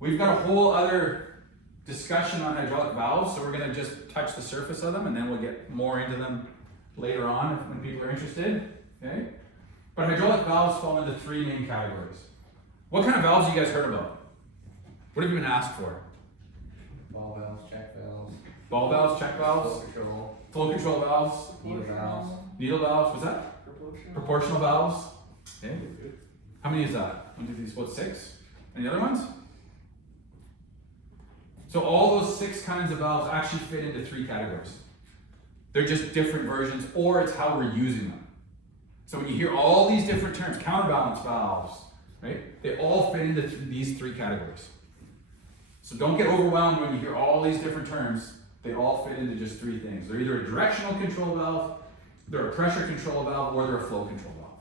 We've got a whole other discussion on hydraulic valves, so we're going to just touch the surface of them, and then we'll get more into them later on when people are interested. Okay? But hydraulic valves fall into three main categories. What kind of valves have you guys heard about? What have you been asked for? Ball valves, check valves, Ball valves, check valves, flow control, flow control valves, needle valves. needle valves, what's that? Proportional valves. Okay. How many is that? 1, 2, 3, 4, 6. Any other ones? So all those 6 kinds of valves actually fit into 3 categories. They're just different versions, or it's how we're using them. So when you hear all these different terms, counterbalance valves, right? They all fit into these 3 categories. So don't get overwhelmed when you hear all these different terms. They all fit into just 3 things. They're either a directional control valve, they're a pressure control valve, or they're a flow control valve.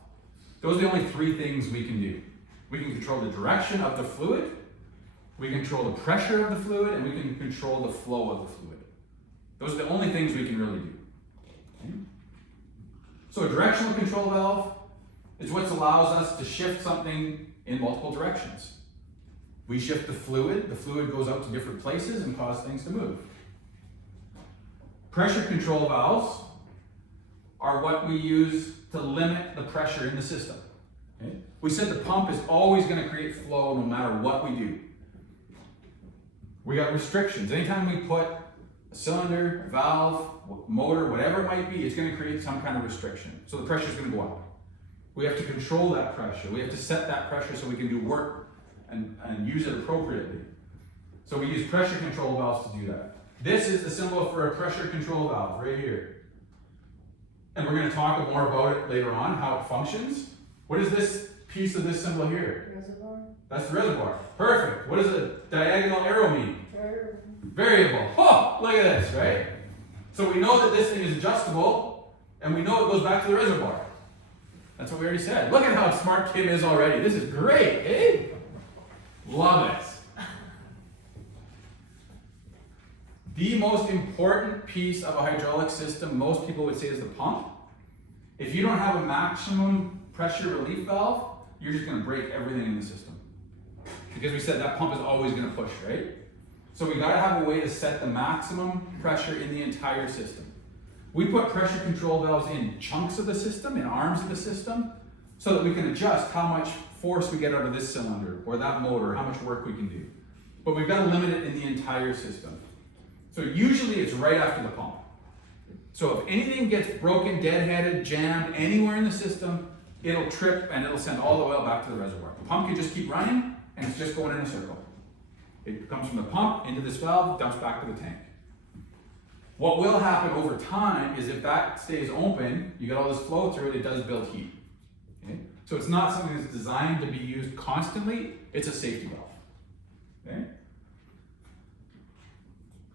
Those are the only 3 things we can do. We can control the direction of the fluid, we control the pressure of the fluid, and we can control the flow of the fluid. Those are the only things we can really do. Okay? So a directional control valve is what allows us to shift something in multiple directions. We shift the fluid goes out to different places and causes things to move. Pressure control valves are what we use to limit the pressure in the system. Okay? We said the pump is always going to create flow no matter what we do. We got restrictions. Anytime we put a cylinder, valve, motor, whatever it might be, it's going to create some kind of restriction. So the pressure is going to go up. We have to control that pressure. We have to set that pressure so we can do work and use it appropriately. So we use pressure control valves to do that. This is the symbol for a pressure control valve right here. And we're going to talk more about it later on, how it functions. What is this piece of this symbol here? Reservoir. That's the reservoir. Perfect. What does a diagonal arrow mean? Variable. Oh, look at this, right? So we know that this thing is adjustable, and we know it goes back to the reservoir. That's what we already said. Look at how smart Kim is already. This is great, eh? Love it. The most important piece of a hydraulic system, most people would say, is the pump. If you don't have a maximum pressure relief valve, you're just going to break everything in the system. Because we said that pump is always going to push, right? So we got to have a way to set the maximum pressure in the entire system. We put pressure control valves in chunks of the system, in arms of the system, so that we can adjust how much force we get out of this cylinder or that motor, how much work we can do. But we've got to limit it in the entire system. So usually it's right after the pump. So if anything gets broken, deadheaded, jammed anywhere in the system, it'll trip and it'll send all the oil back to the reservoir. The pump can just keep running and it's just going in a circle. It comes from the pump into this valve, dumps back to the tank. What will happen over time is if that stays open, you get all this flow through it, it does build heat. Okay? So it's not something that's designed to be used constantly, it's a safety valve. Okay?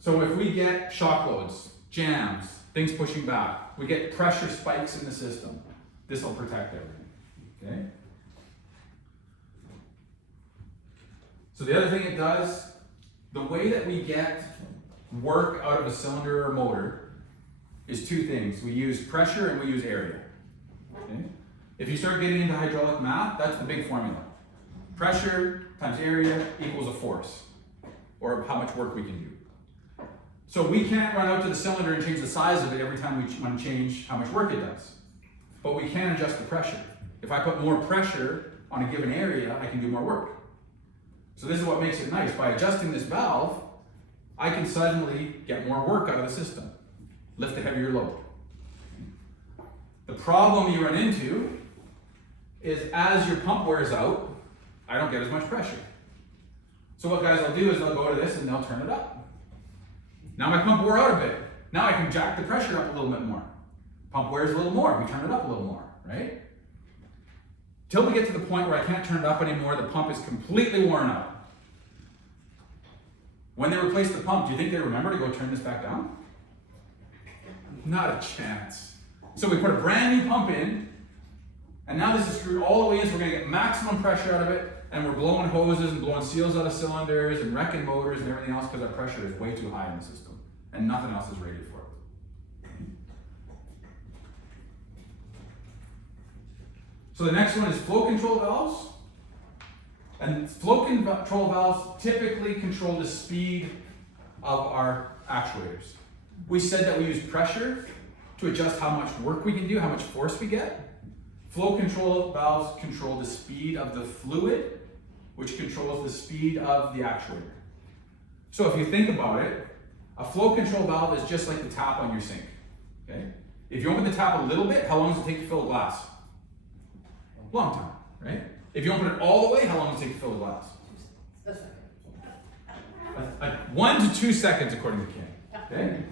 So if we get shock loads, jams, things pushing back, we get pressure spikes in the system, this will protect everything. Okay? So the other thing it does, the way that we get work out of a cylinder or motor is 2 things. We use pressure and we use area. Okay? If you start getting into hydraulic math, that's the big formula. Pressure times area equals a force, or how much work we can do. So we can't run out to the cylinder and change the size of it every time we want to change how much work it does. But we can adjust the pressure. If I put more pressure on a given area, I can do more work. So this is what makes it nice. By adjusting this valve, I can suddenly get more work out of the system, lift a heavier load. The problem you run into is as your pump wears out, I don't get as much pressure. So what guys will do is they'll go to this and they'll turn it up. Now my pump wore out a bit. Now I can jack the pressure up a little bit more. Pump wears a little more, we turn it up a little more, right? Till we get to the point where I can't turn it up anymore, the pump is completely worn out. When they replace the pump, do you think they remember to go turn this back down? Not a chance. So we put a brand new pump in, And now this is screwed all the way in, so we're gonna get maximum pressure out of it, and we're blowing hoses and blowing seals out of cylinders and wrecking motors and everything else because our pressure is way too high in the system, and nothing else is rated for it. So the next one is flow control valves. And flow control valves typically control the speed of our actuators. We said that we use pressure to adjust how much work we can do, how much force we get. Flow control valves control the speed of the fluid, which controls the speed of the actuator. So if you think about it, a flow control valve is just like the tap on your sink. Okay? If you open the tap a little bit, how long does it take to fill a glass? Long time, right? If you open it all the way, how long does it take to fill a glass? A second. 1 to 2 seconds, according to Ken. Okay?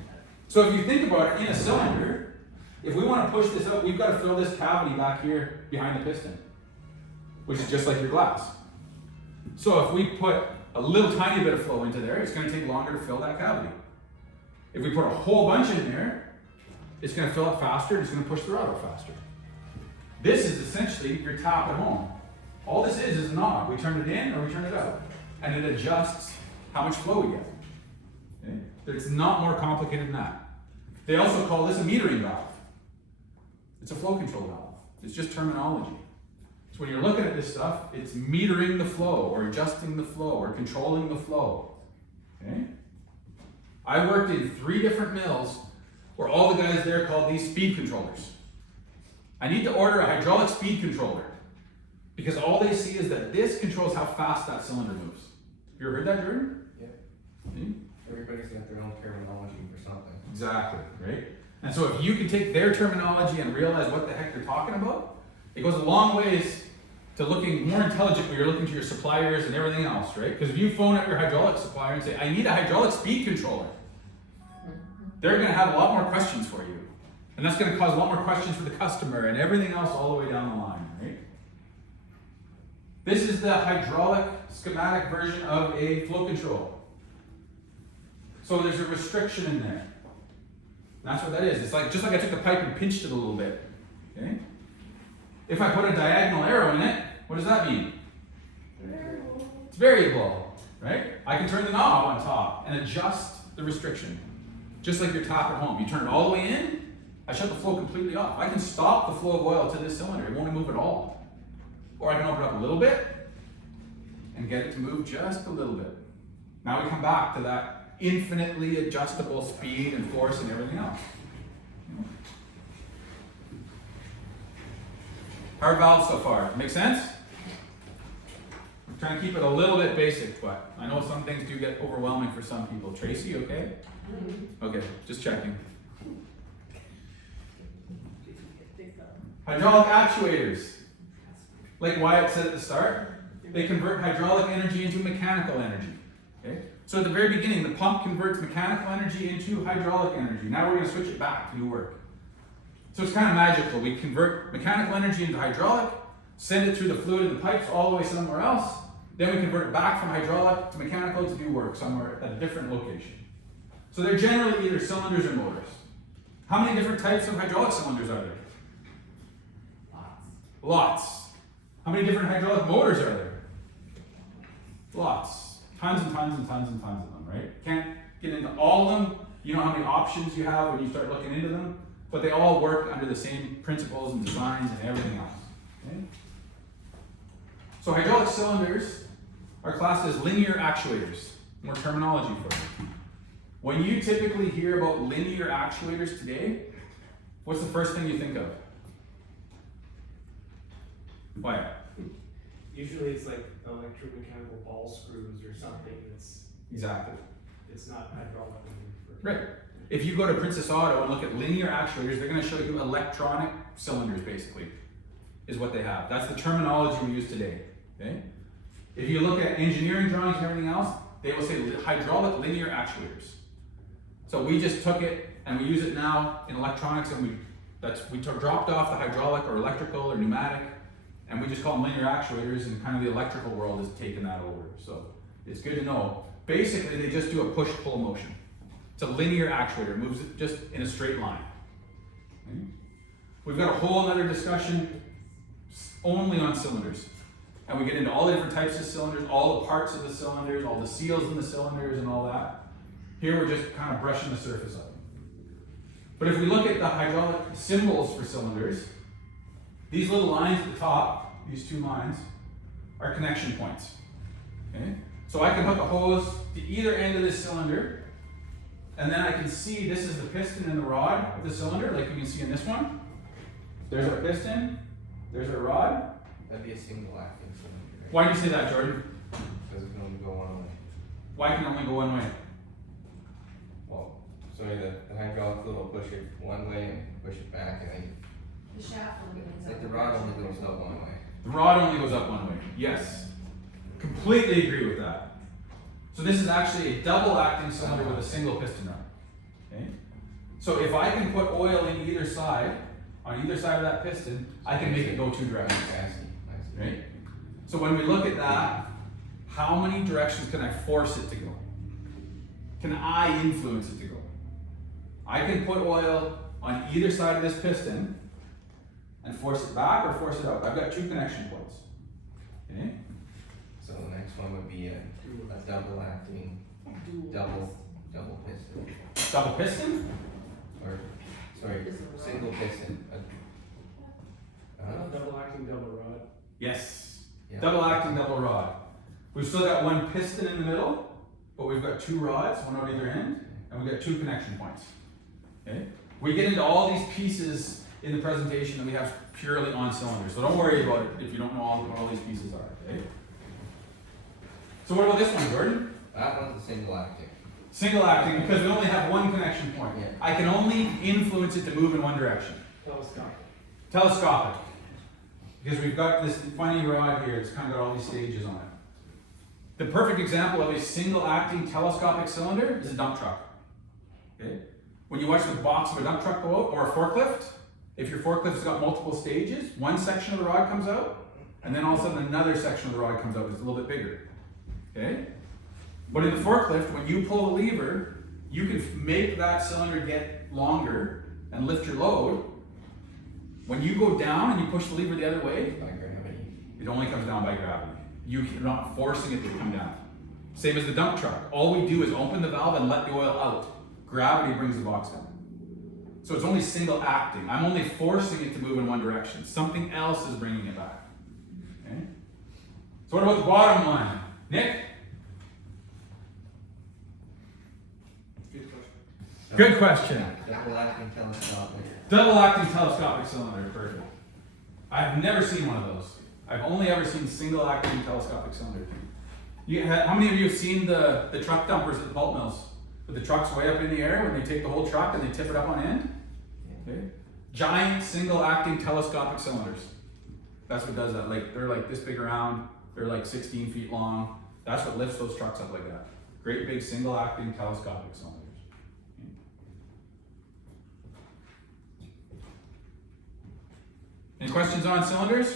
So if you think about it, in a cylinder, if we want to push this up, we've got to fill this cavity back here behind the piston, which is just like your glass. So if we put a little tiny bit of flow into there, it's going to take longer to fill that cavity. If we put a whole bunch in there, it's going to fill up faster, and it's going to push the rod out faster. This is essentially your tap at home. All this is a knob. We turn it in or we turn it out. And it adjusts how much flow we get. Okay? It's not more complicated than that. They also call this a metering valve. It's a flow control valve. It's just terminology. So when you're looking at this stuff, it's metering the flow or adjusting the flow or controlling the flow. Okay? I worked in 3 different mills where all the guys there called these speed controllers. I need to order a hydraulic speed controller because all they see is that this controls how fast that cylinder moves. You ever heard that, Jordan? Yeah. See? Everybody's got their own terminology for something. Exactly, right? And so if you can take their terminology and realize what the heck they're talking about, it goes a long ways to looking more intelligent when you're looking to your suppliers and everything else, right? Because if you phone up your hydraulic supplier and say, I need a hydraulic speed controller, they're going to have a lot more questions for you. And that's going to cause a lot more questions for the customer and everything else all the way down the line, right? This is the hydraulic schematic version of a flow control. So there's a restriction in there. That's what that is. It's like just like I took the pipe and pinched it a little bit. Okay? If I put a diagonal arrow in it, what does that mean? Variable. It's variable, right? I can turn the knob on top and adjust the restriction. Just like your tap at home. You turn it all the way in, I shut the flow completely off. I can stop the flow of oil to this cylinder. It won't move at all. Or I can open it up a little bit and get it to move just a little bit. Now we come back to that infinitely adjustable speed and force and everything else. Our valves so far, make sense? I'm trying to keep it a little bit basic, but I know some things do get overwhelming for some people. Tracy, okay? Okay, just checking. Hydraulic actuators. Like Wyatt said at the start, they convert hydraulic energy into mechanical energy. Okay? So at the very beginning, the pump converts mechanical energy into hydraulic energy. Now we're going to switch it back to do work. So it's kind of magical. We convert mechanical energy into hydraulic, send it through the fluid in the pipes all the way somewhere else, then we convert it back from hydraulic to mechanical to do work somewhere at a different location. So they're generally either cylinders or motors. How many different types of hydraulic cylinders are there? Lots. How many different hydraulic motors are there? Lots. Tons and tons and tons and tons of them, right? Can't get into all of them. You know how many options you have when you start looking into them, but they all work under the same principles and designs and everything else. Okay? So hydraulic cylinders are classed as linear actuators. More terminology for them. When you typically hear about linear actuators today, what's the first thing you think of? Why? Usually it's like electromechanical ball screws or something that's, Exactly. it's not hydraulic. Right. If you go to Princess Auto and look at linear actuators, they're going to show you electronic cylinders, basically, is what they have. That's the terminology we use today. Okay? If you look at engineering drawings and everything else, they will say hydraulic linear actuators. So we just took it and we use it now in electronics, and we dropped off the hydraulic or electrical or pneumatic, and we just call them linear actuators, and kind of the electrical world has taken that over. So it's good to know. Basically, they just do a push-pull motion. It's a linear actuator, it moves it just in a straight line. Okay? We've got a whole other discussion only on cylinders. And we get into all the different types of cylinders, all the parts of the cylinders, all the seals in the cylinders and all that. Here we're just kind of brushing the surface of them. But if we look at the hydraulic symbols for cylinders, these little lines at the top, these two lines, are connection points. Okay? So I can hook a hose to either end of this cylinder, and then I can see this is the piston and the rod of the cylinder, like you can see in this one. There's our piston, there's our rod. That'd be a single acting cylinder, right? Why do you say that, Jordan? Because it can only go one way. Why can it only go one way? Well, sorry, the hydraulic fluid will push it one way and push it back, and then, The shaft only goes like up. the rod only goes up one way. The rod only goes up one way. Yes. Completely agree with that. So this is actually a double acting cylinder with a single piston rod. Okay? So if I can put oil in either side, on either side of that piston, I can make it go two directions. I see. Right? So when we look at that, how many directions can I force it to go? Can I influence it to go? I can put oil on either side of this piston and force it back or force it out. I've got two connection points. Okay? So the next one would be a double acting, double piston, Double piston? or, sorry, single piston. Double acting, double rod. Yes. Yeah. Double acting, double rod. We've still got one piston in the middle, but we've got two rods, one on either end, and we've got two connection points. Okay? We get into all these pieces in the presentation that we have purely on cylinders, so don't worry about it if you don't know what all these pieces are. Okay? So what about this one, Jordan? That one's a single acting. Single acting, because we only have one connection point. Yeah. I can only influence it to move in one direction. Telescopic. Telescopic. Because we've got this funny rod here, it's kind of got all these stages on it. The perfect example of a single acting telescopic cylinder is a dump truck. Okay? When you watch the box of a dump truck go out, or a forklift, if your forklift's got multiple stages, one section of the rod comes out, and then all of a sudden another section of the rod comes out that's a little bit bigger. Okay? But in the forklift, when you pull the lever, you can make that cylinder get longer and lift your load. When you go down and you push the lever the other way, By gravity. it only comes down by gravity. You're not forcing it to come down. Same as the dump truck. All we do is open the valve and let the oil out. Gravity brings the box down. So it's only single acting. I'm only forcing it to move in one direction. Something else is bringing it back. Okay? So what about the bottom line? Nick? Good question. Double acting telescopic. Double acting telescopic cylinder, perfect. I've never seen one of those. I've only ever seen single acting telescopic cylinder. How many of you have seen the truck dumpers at the pulp mills? With the trucks way up in the air when they take the whole truck and they tip it up on end? Okay. Giant single acting telescopic cylinders. That's what does that. Like they're like this big around, they're like 16 feet long. That's what lifts those trucks up like that. Great big single acting telescopic cylinders. Any questions on cylinders?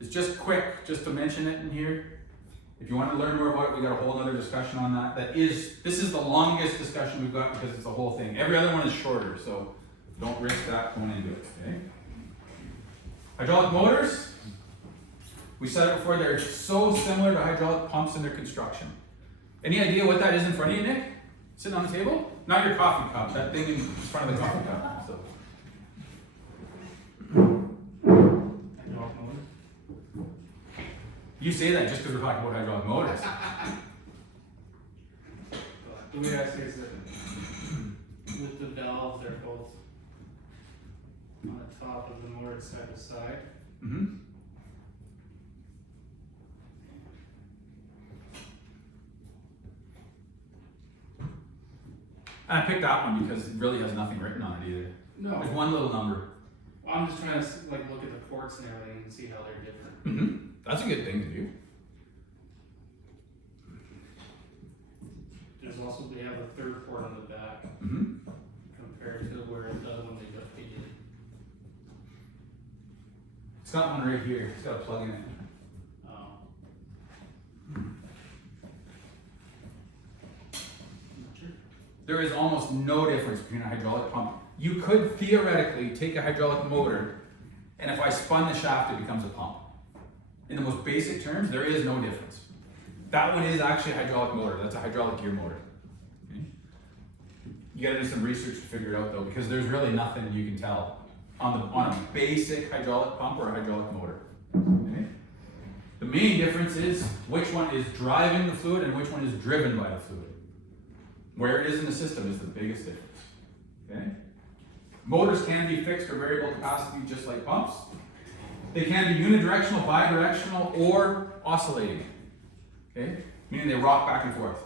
It's just quick, just to mention it in here. If you want to learn more about it, we got a whole other discussion on that. This is the longest discussion we've got because it's the whole thing. Every other one is shorter, so don't risk that going into it, okay? Hydraulic motors, we said it before, they're so similar to hydraulic pumps in their construction. Any idea what that is in front of you, Nick? Sitting on the table? Not your coffee cup, that thing in front of the coffee cup. So. You say that just because we're talking about hydraulic motors. The way I say is that with the valves, they're both on the top of the motor side to side. Mm-hmm. And I picked that one because it really has nothing written on it either. No. There's one little number. Well, I'm just trying to like look at the ports and everything and see how they're different. Mm-hmm. That's a good thing to do. There's also, they have a third port on the back Mm-hmm. compared to where it does when they got painted. It's got one right here. It's got a plug in it. There is almost no difference between a hydraulic pump. You could theoretically take a hydraulic motor and if I spun the shaft, it becomes a pump. In the most basic terms, there is no difference. That one is actually a hydraulic motor. That's a hydraulic gear motor. Okay? You gotta do some research to figure it out though, because there's really nothing you can tell on a basic hydraulic pump or a hydraulic motor. Okay? The main difference is which one is driving the fluid and which one is driven by the fluid. Where it is in the system is the biggest difference. Okay? Motors can be fixed or variable capacity just like pumps. They can be unidirectional, bidirectional, or oscillating. Okay? Meaning they rock back and forth.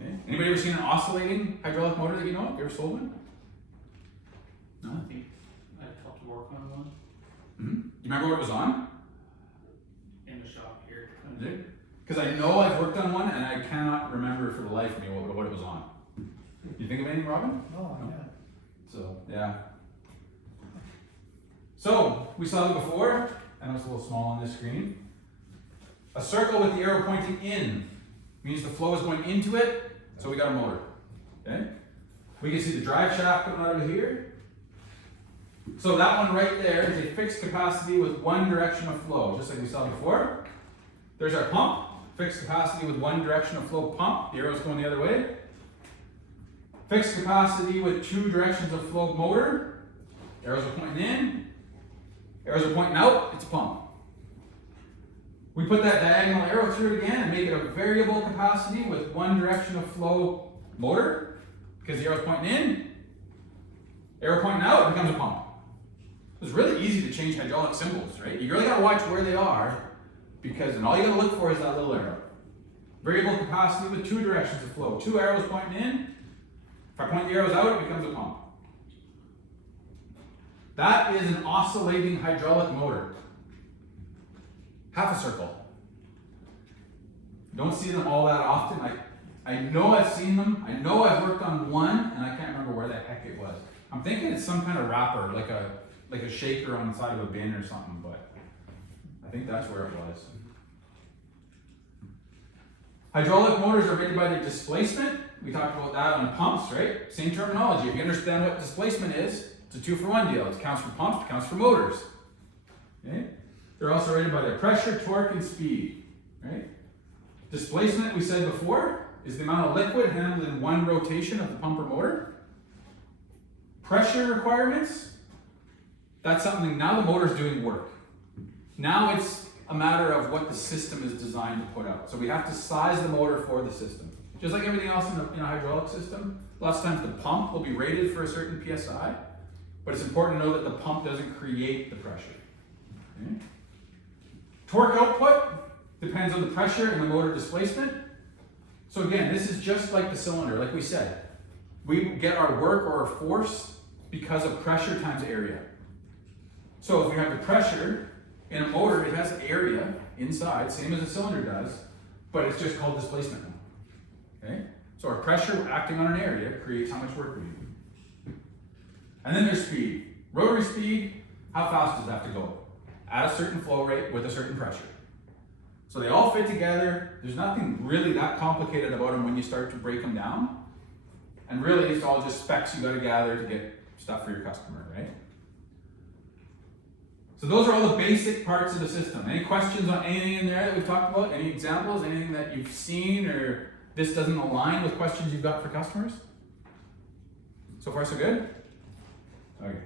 Okay? Anybody ever seen an oscillating hydraulic motor that you know of? You ever sold one? No? I think I'd help to work on one Mm-hmm. You remember what it was on? in the shop here. Because I know I've worked on one and I cannot remember for the life of me what it was on. You think of anything, Robin? Oh, yeah. So, yeah. So, we saw it before. I know it's a little small on this screen. A circle with the arrow pointing in means the flow is going into it, so we got a motor. Okay? We can see the drive shaft coming out of here. So that one right there is a fixed capacity with one direction of flow, just like we saw before. There's our pump, fixed capacity with one direction of flow pump, the arrow's going the other way. Fixed capacity with two directions of flow motor, arrows are pointing in, arrows are pointing out, it's a pump. We put that diagonal arrow through it again and make it a variable capacity with one direction of flow motor, because the arrow's pointing in, arrow pointing out, it becomes a pump. It's really easy to change hydraulic symbols, right? You really gotta watch where they are, because and all you gotta look for is that little arrow. Variable capacity with two directions of flow. Two arrows pointing in. If I point the arrows out, it becomes a pump. That is an oscillating hydraulic motor. Half a circle. Don't see them all that often. I know I've seen them. I know I've worked on one, and I can't remember where the heck it was. I'm thinking it's some kind of wrapper, like a shaker on the side of a bin or something, but I think that's where it was. Hydraulic motors are rated by their displacement. We talked about that on pumps, right? Same terminology. If you understand what displacement is, it's a 2-for-1 deal. It counts for pumps, it counts for motors. Okay? They're also rated by their pressure, torque, and speed. Right? Displacement, we said before, is the amount of liquid handled in one rotation of the pump or motor. Pressure requirements, that's something, now the motor's doing work. Now it's a matter of what the system is designed to put out. So we have to size the motor for the system. Just like everything else in a hydraulic system, lots of times the pump will be rated for a certain PSI, but it's important to know that the pump doesn't create the pressure. Okay? Torque output depends on the pressure and the motor displacement. So again, this is just like the cylinder, like we said. We get our work or our force because of pressure times area. So if we have the pressure in a motor, it has area inside, same as a cylinder does, but it's just called displacement now. Okay? So our pressure acting on an area creates how much work we do. And then there's speed. Rotary speed, how fast does that have to go? At a certain flow rate with a certain pressure. So they all fit together. There's nothing really that complicated about them when you start to break them down. And really, it's all just specs you got to gather to get stuff for your customer, right? So those are all the basic parts of the system. Any questions on anything in there that we've talked about? Any examples? Anything that you've seen or this doesn't align with questions you've got for customers? So far, so good? Okay.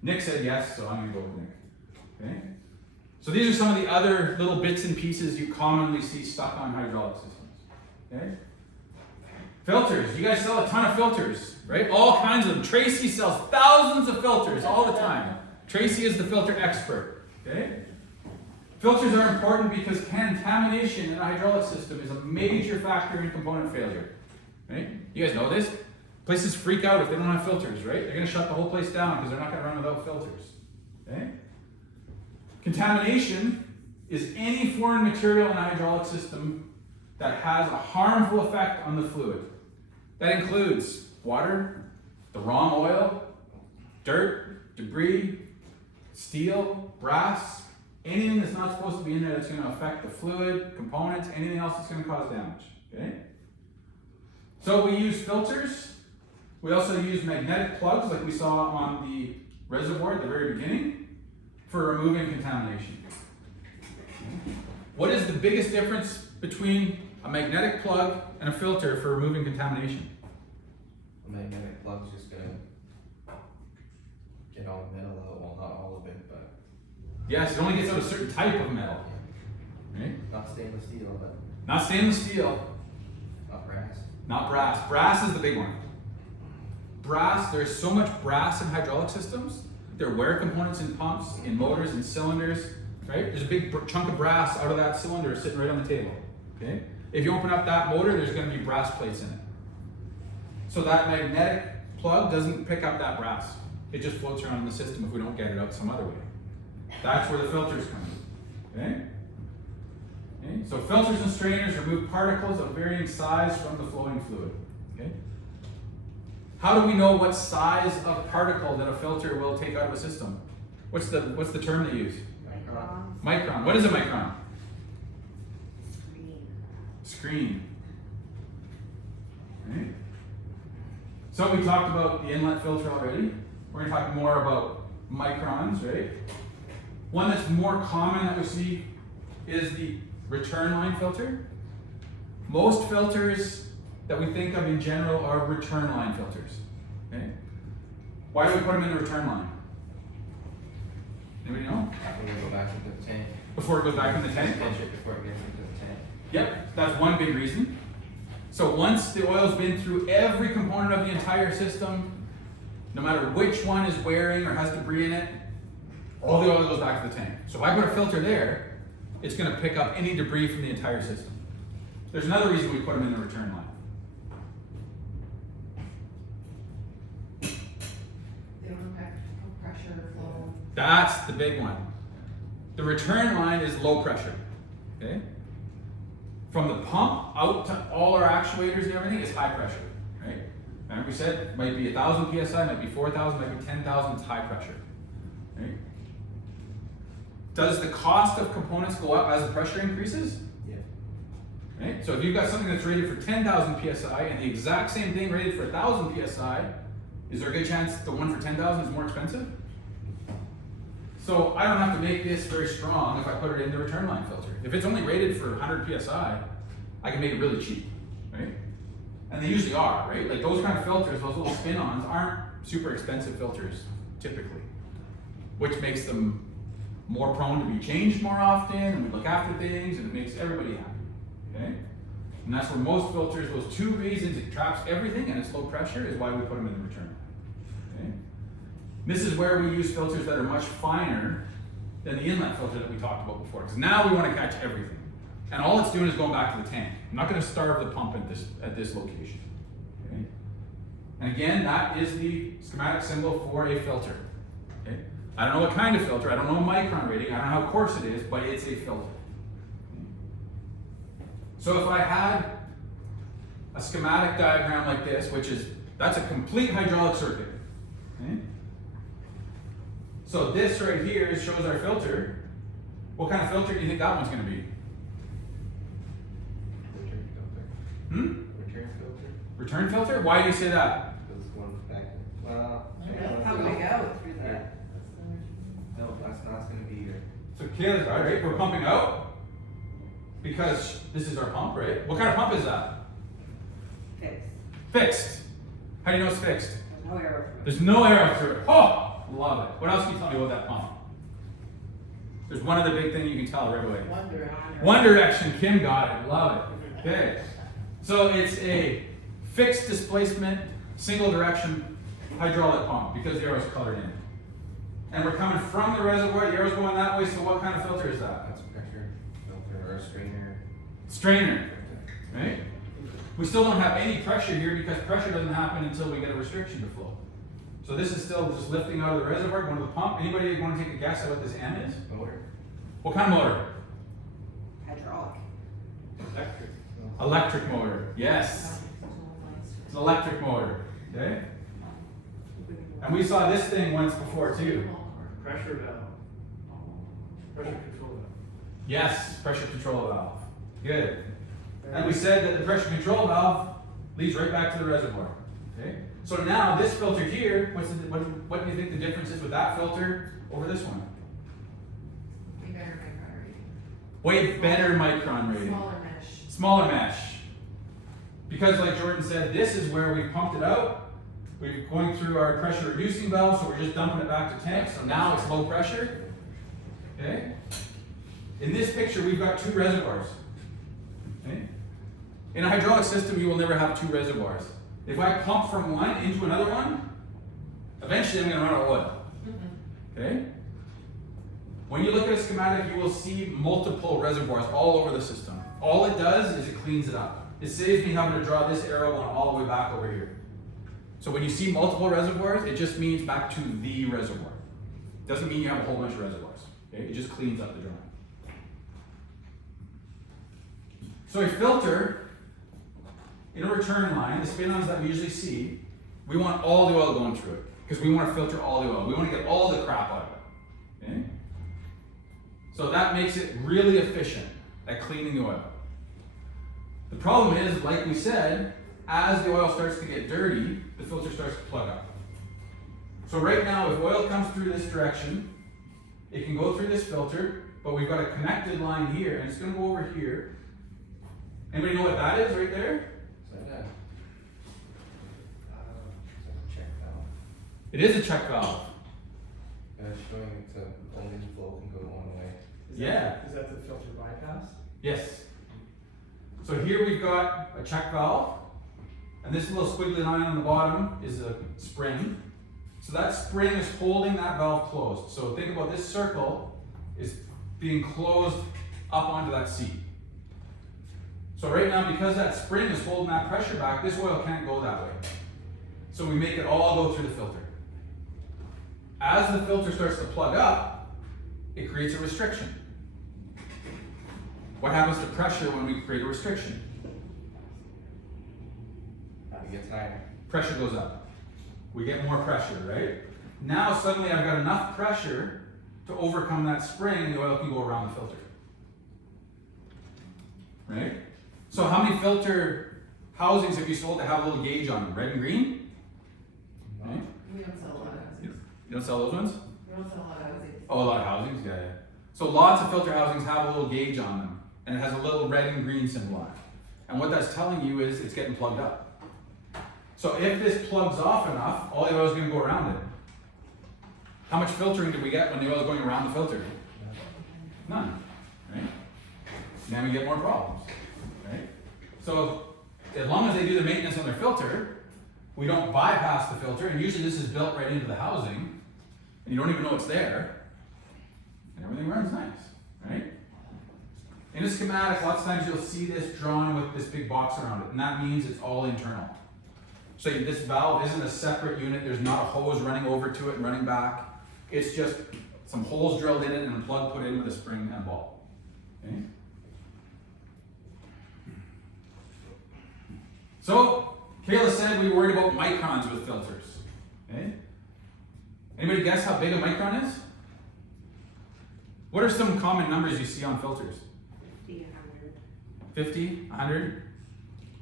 Nick said yes, so I'm going to go with Nick. Okay. So these are some of the other little bits and pieces you commonly see stuck on hydraulic systems. Okay. Filters. You guys sell a ton of filters, right? All kinds of them. Tracy sells thousands of filters all the time. Tracy is the filter expert. Okay. Filters are important because contamination in a hydraulic system is a major factor in component failure. Right? You guys know this? Places freak out if they don't have filters, right? They're going to shut the whole place down because they're not going to run without filters. Okay? Contamination is any foreign material in a hydraulic system that has a harmful effect on the fluid. That includes water, the wrong oil, dirt, debris, steel, brass, anything that's not supposed to be in there that's going to affect the fluid, components, anything else that's going to cause damage. Okay? So we use filters. We also use magnetic plugs like we saw on the reservoir at the very beginning. for removing contamination. What is the biggest difference between a magnetic plug and a filter for removing contamination? The magnetic plug's just gonna get all the metal out, well, not all of it, but Yes, it only gets out a certain type of metal. Right? not stainless steel, but Not stainless steel, not brass. not brass. Brass is the big one. Brass, there's so much brass in hydraulic systems. There are wear components in pumps, in motors, in cylinders, right? There's a big chunk of brass out of that cylinder sitting right on the table, okay? If you open up that motor, there's gonna be brass plates in it. So that magnetic plug doesn't pick up that brass. It just floats around in the system if we don't get it out some other way. That's where the filters come in, okay? Okay? So filters and strainers remove particles of varying size from the flowing fluid, okay? How do we know what size of particle that a filter will take out of a system? What's the term they use? Microns. Micron. What is a micron? Screen. Screen. Right? So we talked about the inlet filter already. We're going to talk more about microns, right? One that's more common that we see is the return line filter. Most filters that we think of in general are return line filters. Okay? Why do we put them in the return line? Anybody know? After we go back into the tank. Before it goes back in the tank? Pinch it before it gets into the tank. Yep, that's one big reason. So once the oil's been through every component of the entire system, no matter which one is wearing or has debris in it, all the oil goes back to the tank. So if I put a filter there, it's going to pick up any debris from the entire system. There's another reason we put them in the return line. They don't affect pressure flow. That's the big one. The return line is low pressure. Okay? From the pump out to all our actuators and everything is high pressure. Right? Remember we said it might be 1,000 psi, might be 4,000, might be 10,000, it's high pressure. Right? Does the cost of components go up as the pressure increases? Yeah. Right? So if you've got something that's rated for 10,000 psi and the exact same thing rated for 1,000 psi, is there a good chance the one for 10,000 is more expensive? So I don't have to make this very strong if I put it in the return line filter. If it's only rated for 100 psi, I can make it really cheap, right? And they usually are, right? Like those kind of filters, those little spin-ons aren't super expensive filters, typically, which makes them more prone to be changed more often, and we look after things, and it makes everybody happy, okay? And that's where most filters, those two reasons, it traps everything and it's low pressure, is why we put them in the return, okay? This is where we use filters that are much finer than the inlet filter that we talked about before, because now we want to catch everything. And all it's doing is going back to the tank. I'm not going to starve the pump at this location, okay? And again, that is the schematic symbol for a filter, okay? I don't know what kind of filter, I don't know a micron rating, I don't know how coarse it is, but it's a filter. So if I had a schematic diagram like this, that's a complete hydraulic circuit, okay? So this right here shows our filter. What kind of filter do you think that one's going to be? Return filter. Hmm? Return filter. Return filter? Why do you say that? Because one back. Well, How do we go through Yeah. that? No, that's not gonna be here. So Kayla's right, we're pumping out because this is our pump, right? What kind of pump is that? Fixed. Fixed. How do you know it's fixed? There's no arrow through it. There's no arrow through it. Oh, love it. What else can you tell me about that pump? There's one other big thing you can tell right away. One Direction, Kim got it, love it. Okay. So it's a fixed displacement, single direction hydraulic pump because the arrow's colored in. And we're coming from the reservoir, the arrow's going that way, so what kind of filter is that? That's a pressure filter or a strainer. Strainer, right? We still don't have any pressure here because pressure doesn't happen until we get a restriction to flow. So this is still just lifting out of the reservoir, going to the pump. Anybody want to take a guess at what this M is? Motor. What kind of motor? Hydraulic. Electric. Electric motor, yes. It's an electric motor, okay? And we saw this thing once before too. Pressure valve. Pressure control valve. Yes, pressure control valve. Good. And we said that the pressure control valve leads right back to the reservoir. Okay? So now this filter here, what do you think the difference is with that filter over this one? Way better micron rating. Smaller mesh. Smaller mesh. Because like Jordan said, this is where we pumped it out. We're going through our pressure reducing valve, so we're just dumping it back to tank. So now it's low pressure. Okay? In this picture, we've got 2 reservoirs. Okay? In a hydraulic system, you will never have 2 reservoirs. If I pump from one into another one, eventually I'm going to run out of oil. Okay? When you look at a schematic, you will see multiple reservoirs all over the system. All it does is it cleans it up. It saves me having to draw this arrow going all the way back over here. So when you see multiple reservoirs, it just means back to the reservoir. Doesn't mean you have a whole bunch of reservoirs. Okay? It just cleans up the drawing. So a filter, in a return line, the spin-ons that we usually see, we want all the oil going through it. Because we want to filter all the oil. We want to get all the crap out of it. Okay? So that makes it really efficient at cleaning the oil. The problem is, like we said, as the oil starts to get dirty, the filter starts to plug up. So right now, if oil comes through this direction, it can go through this filter, but we've got a connected line here, and it's going to go over here. Anybody know what that is right there? Is that a check valve? It is a check valve. It's showing it's only the flow can go one way. Is that the filter bypass? Yes. So here we've got a check valve, and this little squiggly line on the bottom is a spring. So that spring is holding that valve closed. So think about this circle is being closed up onto that seat. So right now, because that spring is holding that pressure back, this oil can't go that way. So we make it all go through the filter. As the filter starts to plug up, it creates a restriction. What happens to pressure when we create a restriction? It gets higher. Pressure goes up. We get more pressure, right? Now suddenly I've got enough pressure to overcome that spring and the oil can go around the filter. Right? So how many filter housings have you sold that have a little gauge on them? Red and green? Right? We don't sell a lot of housings. You don't sell those ones? We don't sell a lot of housings. Oh, a lot of housings? Yeah, yeah. So lots of filter housings have a little gauge on them, and it has a little red and green symbol on it. And what that's telling you is it's getting plugged up. So if this plugs off enough, all the oil is going to go around it. How much filtering did we get when the oil is going around the filter? None, right? Then we get more problems, right? So as long as they do the maintenance on their filter, we don't bypass the filter, and usually this is built right into the housing, and you don't even know it's there, and everything runs nice, right? In a schematic, lots of times you'll see this drawn with this big box around it, and that means it's all internal. So this valve isn't a separate unit, there's not a hose running over to it and running back. It's just some holes drilled in it and a plug put in with a spring and a ball. Okay? So, Kayla said we worried about microns with filters. Okay? Anybody guess how big a micron is? What are some common numbers you see on filters? 50, 100. 50, 100?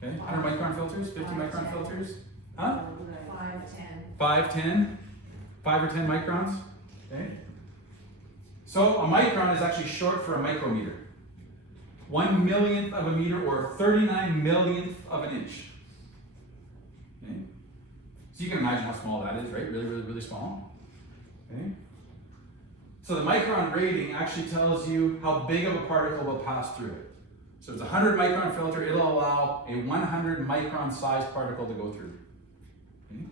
Okay, 100 micron filters, 50 micron filters? Huh? 5, 10. 5, 10? 5 or 10 microns? Okay. So a micron is actually short for a micrometer. 1 millionth of a meter or 39 millionth of an inch. Okay. So you can imagine how small that is, right? Really, really, really small. Okay. So the micron rating actually tells you how big of a particle will pass through it. So it's a 100 micron filter, it'll allow a 100 micron sized particle to go through. Okay.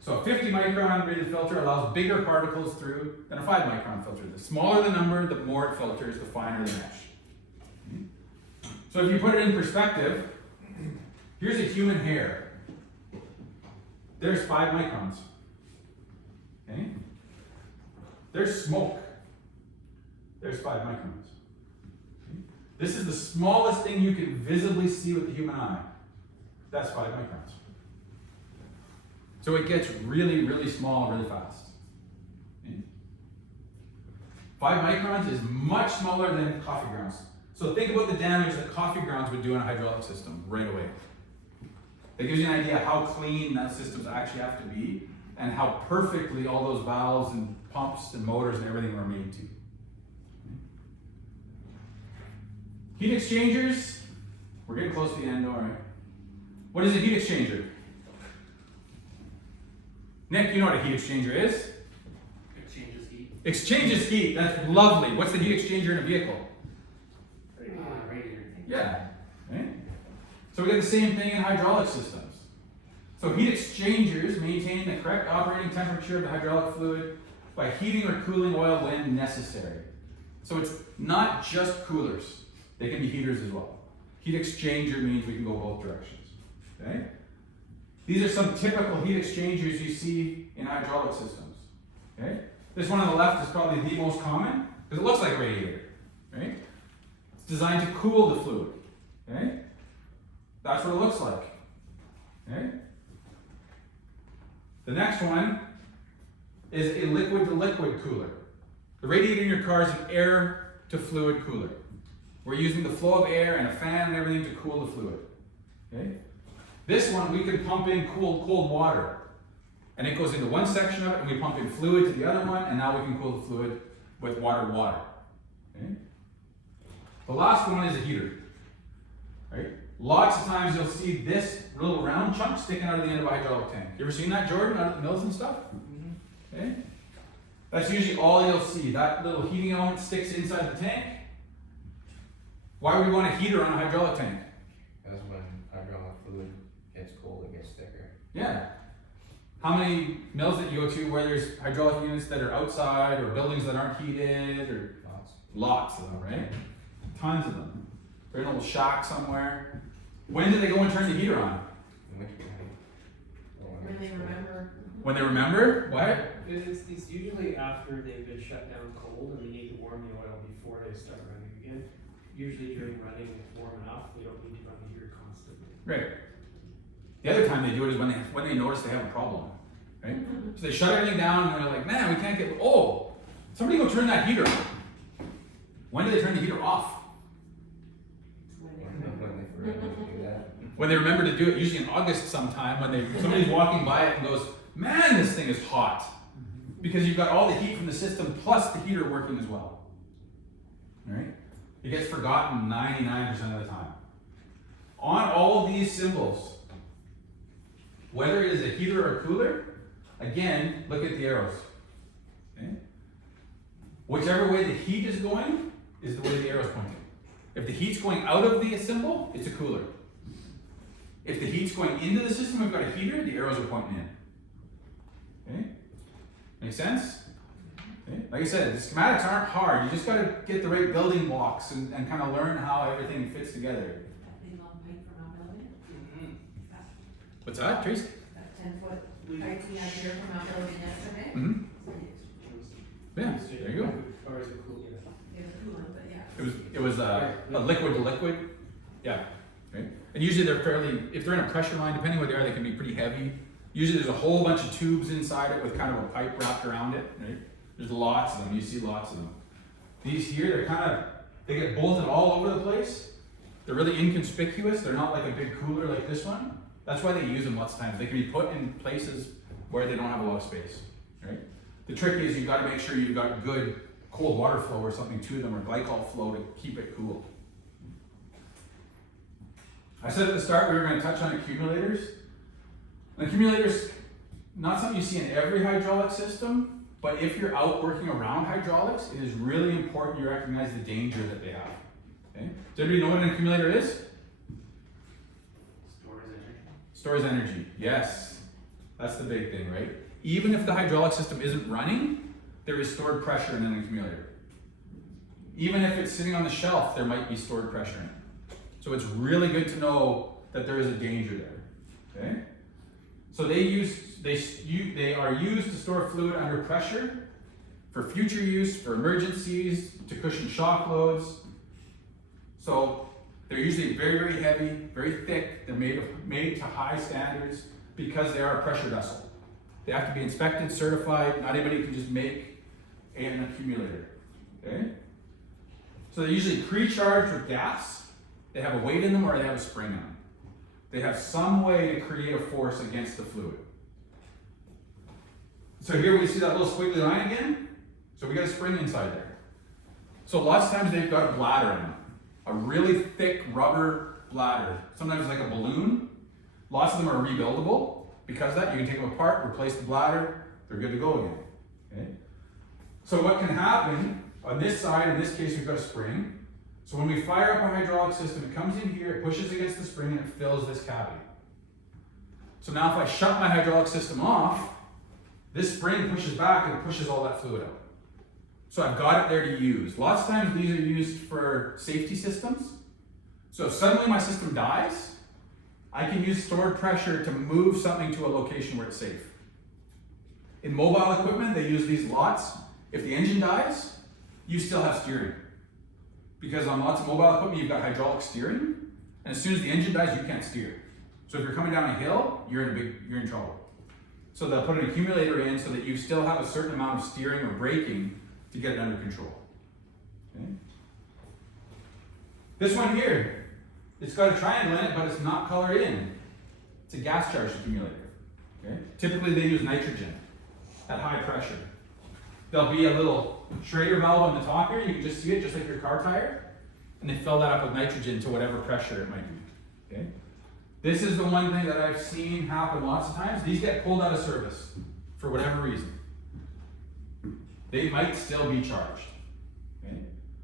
So a 50 micron rated filter allows bigger particles through than a 5 micron filter. The smaller the number, the more it filters, the finer the mesh. Okay. So if you put it in perspective, here's a human hair. There's 5 microns. Okay. There's smoke. There's 5 microns. Okay. This is the smallest thing you can visibly see with the human eye. That's 5 microns. So it gets really, really small really fast. Okay. 5 microns is much smaller than coffee grounds. So think about the damage that coffee grounds would do in a hydraulic system right away. That gives you an idea how clean that systems actually have to be and how perfectly all those valves and pumps and motors and everything are made to. Okay. Heat exchangers, we're getting close to the end, alright. What is a heat exchanger? Nick, you know what a heat exchanger is? It changes heat. Exchanges heat, that's lovely. What's the heat exchanger in a vehicle? Radiator. Yeah, right? So we get the same thing in hydraulic systems. So heat exchangers maintain the correct operating temperature of the hydraulic fluid by heating or cooling oil when necessary. So it's not just coolers, they can be heaters as well. Heat exchanger means we can go both directions, okay? These are some typical heat exchangers you see in hydraulic systems, okay? This one on the left is probably the most common, because it looks like a radiator, right? It's designed to cool the fluid, okay? That's what it looks like, okay? The next one is a liquid to liquid cooler. The radiator in your car is an air to fluid cooler. We're using the flow of air and a fan and everything to cool the fluid, okay? This one, we can pump in cold water. And it goes into one section of it, and we pump in fluid to the other one, and now we can cool the fluid with water. Okay? The last one is a heater. Right? Lots of times you'll see this little round chunk sticking out of the end of a hydraulic tank. You ever seen that, Jordan, out at the mills and stuff? Okay? That's usually all you'll see. That little heating element sticks inside the tank. Why would we want a heater on a hydraulic tank? Because when hydraulic fluid gets cold, it gets thicker. Yeah. How many mills that you go to where there's hydraulic units that are outside or buildings that aren't heated or lots of them, right? Tons of them. They're in a little shack somewhere. When do they go and turn the heater on? In which time? When they remember. When they remember? What? It's usually after they've been shut down cold and they need to warm the oil before they start running again. Usually during running, it's warm enough, they don't need to run the heater constantly. Right. The other time they do it is when they notice they have a problem, right? So they shut everything down and they're like, man, we can't get, oh, somebody go turn that heater on. When do they turn the heater off? When they forget to do that. When they remember to do it, usually in August sometime, when somebody's walking by it and goes, man, this thing is hot. Because you've got all the heat from the system plus the heater working as well. Right? It gets forgotten 99% of the time. On all of these symbols, whether it is a heater or a cooler, again, look at the arrows. Okay? Whichever way the heat is going is the way the arrow is pointing. If the heat's going out of the symbol, it's a cooler. If the heat's going into the system, we've got a heater, the arrows are pointing in. Okay? Make sense? Okay? Like I said, the schematics aren't hard. You just got to get the right building blocks and kind of learn how everything fits together. That big long pipe from Mount Milligan. What's that, Trace? That 10-foot pipe we had here from Mount Milligan yesterday. Mm-hmm. Yeah, there you go. Or is it cool? It was coolant, but yeah. It was a liquid to liquid. Yeah. Right? And usually they're fairly, if they're in a pressure line, depending what they are, they can be pretty heavy. Usually there's a whole bunch of tubes inside it with kind of a pipe wrapped around it. Right? There's lots of them. You see lots of them. These here, they get bolted all over the place. They're really inconspicuous. They're not like a big cooler like this one. That's why they use them lots of times. They can be put in places where they don't have a lot of space. Right? The trick is you've got to make sure you've got good cold water flow or something to them, or glycol flow to keep it cool. I said at the start we were going to touch on accumulators. And accumulators, not something you see in every hydraulic system, but if you're out working around hydraulics, it is really important you recognize the danger that they have. Okay? Does everybody know what an accumulator is? Stores energy, yes. That's the big thing, right? Even if the hydraulic system isn't running, there is stored pressure in an accumulator. Even if it's sitting on the shelf, there might be stored pressure in it. So it's really good to know that there is a danger there. Okay? So they are used to store fluid under pressure for future use, for emergencies, to cushion shock loads. So they're usually very, very heavy, very thick. They're made to high standards because they are a pressure vessel. They have to be inspected, certified. Not anybody can just make an accumulator. Okay? So they're usually pre-charged with gas. They have a weight in them or they have a spring in them. They have some way to create a force against the fluid. So here we see that little squiggly line again. So we got a spring inside there. So lots of times they've got a bladder in them. a really thick rubber bladder, sometimes like a balloon. Lots of them are rebuildable. Because of that, you can take them apart, replace the bladder, they're good to go again. Okay? So what can happen on this side, in this case we've got a spring. So when we fire up a hydraulic system, it comes in here, it pushes against the spring and it fills this cavity. So now if I shut my hydraulic system off, this spring pushes back and it pushes all that fluid out. So I've got it there to use. Lots of times these are used for safety systems. So if suddenly my system dies, I can use stored pressure to move something to a location where it's safe. In mobile equipment, they use these lots. If the engine dies, you still have steering. Because on lots of mobile equipment, you've got hydraulic steering, and as soon as the engine dies, you can't steer. So if you're coming down a hill, you're in trouble. So they'll put an accumulator in so that you still have a certain amount of steering or braking to get it under control. Okay? This one here, it's got a triangle in it, but it's not colored in. It's a gas charge accumulator. Okay? Typically they use nitrogen at high pressure. There'll be a little Schrader valve on the top here, you can just see it, just like your car tire, and they fill that up with nitrogen to whatever pressure it might be. Okay? This is the one thing that I've seen happen lots of times. These get pulled out of service for whatever reason. They might still be charged. Okay?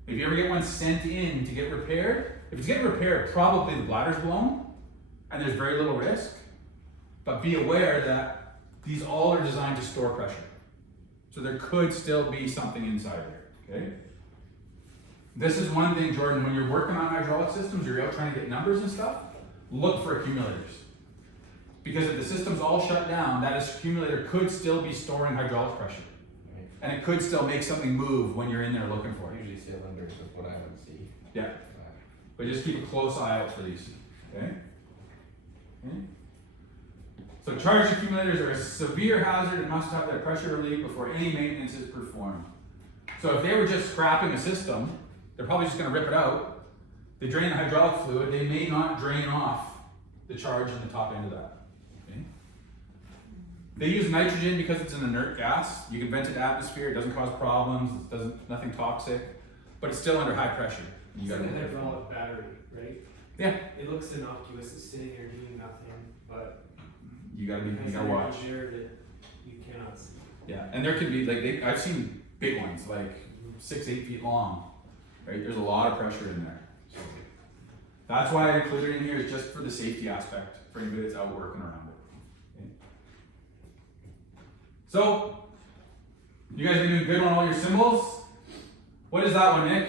If you ever get one sent in to get repaired, if it's getting repaired, probably the bladder's blown, and there's very little risk. But be aware that these all are designed to store pressure. So there could still be something inside there, okay? This is one thing, Jordan, when you're working on hydraulic systems, you're out trying to get numbers and stuff, look for accumulators. Because if the system's all shut down, that accumulator could still be storing hydraulic pressure. Right. And it could still make something move when you're in there looking for it. Usually cylinders is what I would see. Yeah. But just keep a close eye out for these, okay? Okay. So charged accumulators are a severe hazard and must have their pressure relieved before any maintenance is performed. So if they were just scrapping a system, they're probably just gonna rip it out. They drain the hydraulic fluid, they may not drain off the charge in the top end of that, okay? They use nitrogen because it's an inert gas. You can vent it to atmosphere, it doesn't cause problems, nothing toxic, but it's still under high pressure. You It's gotta like a hydraulic battery, right? Yeah. It looks innocuous, it's sitting there doing nothing, but You gotta because watch. there's there that you cannot see. Yeah, and there can be like I've seen big ones like 6-8 feet long, right? There's a lot of pressure in there. So that's why I included it in here, is just for the safety aspect for anybody that's out working around it. Okay. So you guys are doing good on all your symbols. What is that one, Nick?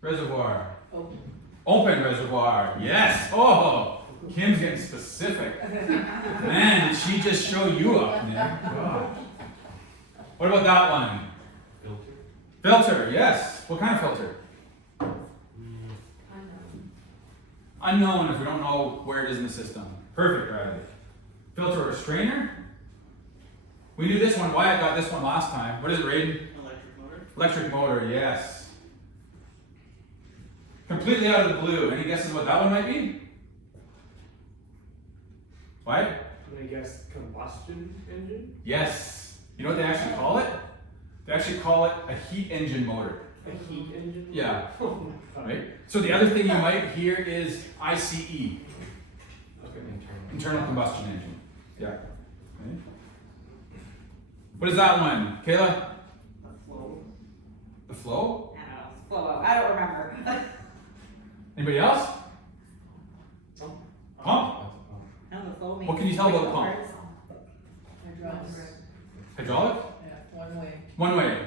Reservoir. Open. Open reservoir. Yes. Oh, Kim's getting specific. Man, did she just show you up, Nick? God. What about that one? Filter, yes. What kind of filter? Unknown if we don't know where it is in the system. Perfect, Riley. Filter or strainer? We knew this one. Wyatt got this one last time. What is it, Raiden? Electric motor? Electric motor, yes. Completely out of the blue. Any guesses what that one might be? Wyatt? I'm gonna guess combustion engine? Yes. You know what they actually call it? They actually call it a heat engine motor. A heat engine? Yeah. Oh my god. Right? So the other thing you might hear is ICE, Okay. internal combustion engine. Yeah. Okay. What is that one? Kayla? The flow. The flow? I don't know. Flow. I don't remember. Anybody else? Pump? No, the flow means. What can you tell about the pump? Hydraulics. Hydraulic? Yeah, one way. One way.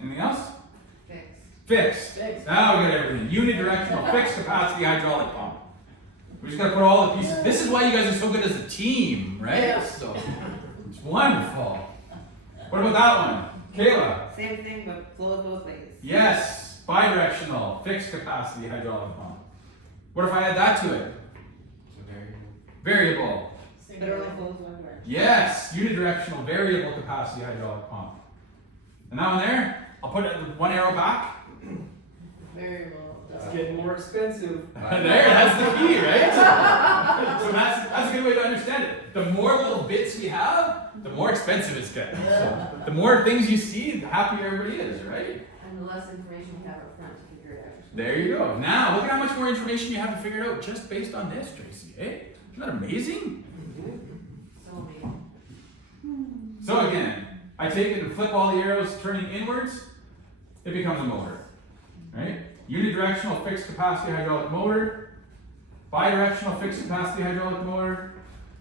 Anything else? Fixed. Fixed. Fixed. Now we got everything. Unidirectional, fixed capacity hydraulic pump. We just gotta put all the pieces. This is why you guys are so good as a team, right? Yeah. So it's wonderful. What about that one? Kayla? Same thing, but flows both ways. Yes. Bidirectional, fixed capacity hydraulic pump. What if I add that to it? Variable. But it only flows one direction. Yes. Unidirectional, variable capacity hydraulic pump. And that one there, I'll put one arrow back. Variable. It's getting more expensive. There, that's the key, right? So that's a good way to understand it. The more little bits you have, the more expensive it's getting. So the more things you see, the happier everybody is, right? And And the less information we have up front to figure it out. There you go. Now, look at how much more information you have to figure it out just based on this, Tracy, eh? Isn't that amazing? So amazing. So again, I take it and flip all the arrows turning inwards, it becomes a motor, right? Unidirectional fixed capacity hydraulic motor, bidirectional fixed capacity hydraulic motor,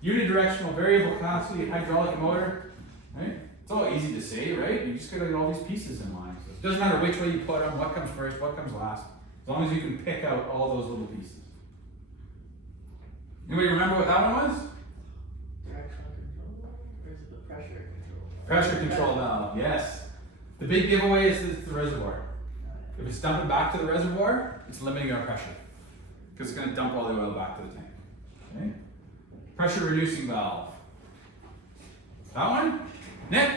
unidirectional variable capacity hydraulic motor, right? It's all easy to say, right? You just gotta get all these pieces in line. So it doesn't matter which way you put them, what comes first, what comes last, as long as you can pick out all those little pieces. Anybody remember what that one was? Directional control, or is it the pressure control? Pressure control valve, yes. The big giveaway is that it's the reservoir. If it's dumping back to the reservoir, it's limiting our pressure because it's going to dump all the oil back to the tank. Okay? Pressure reducing valve. That one? Nick,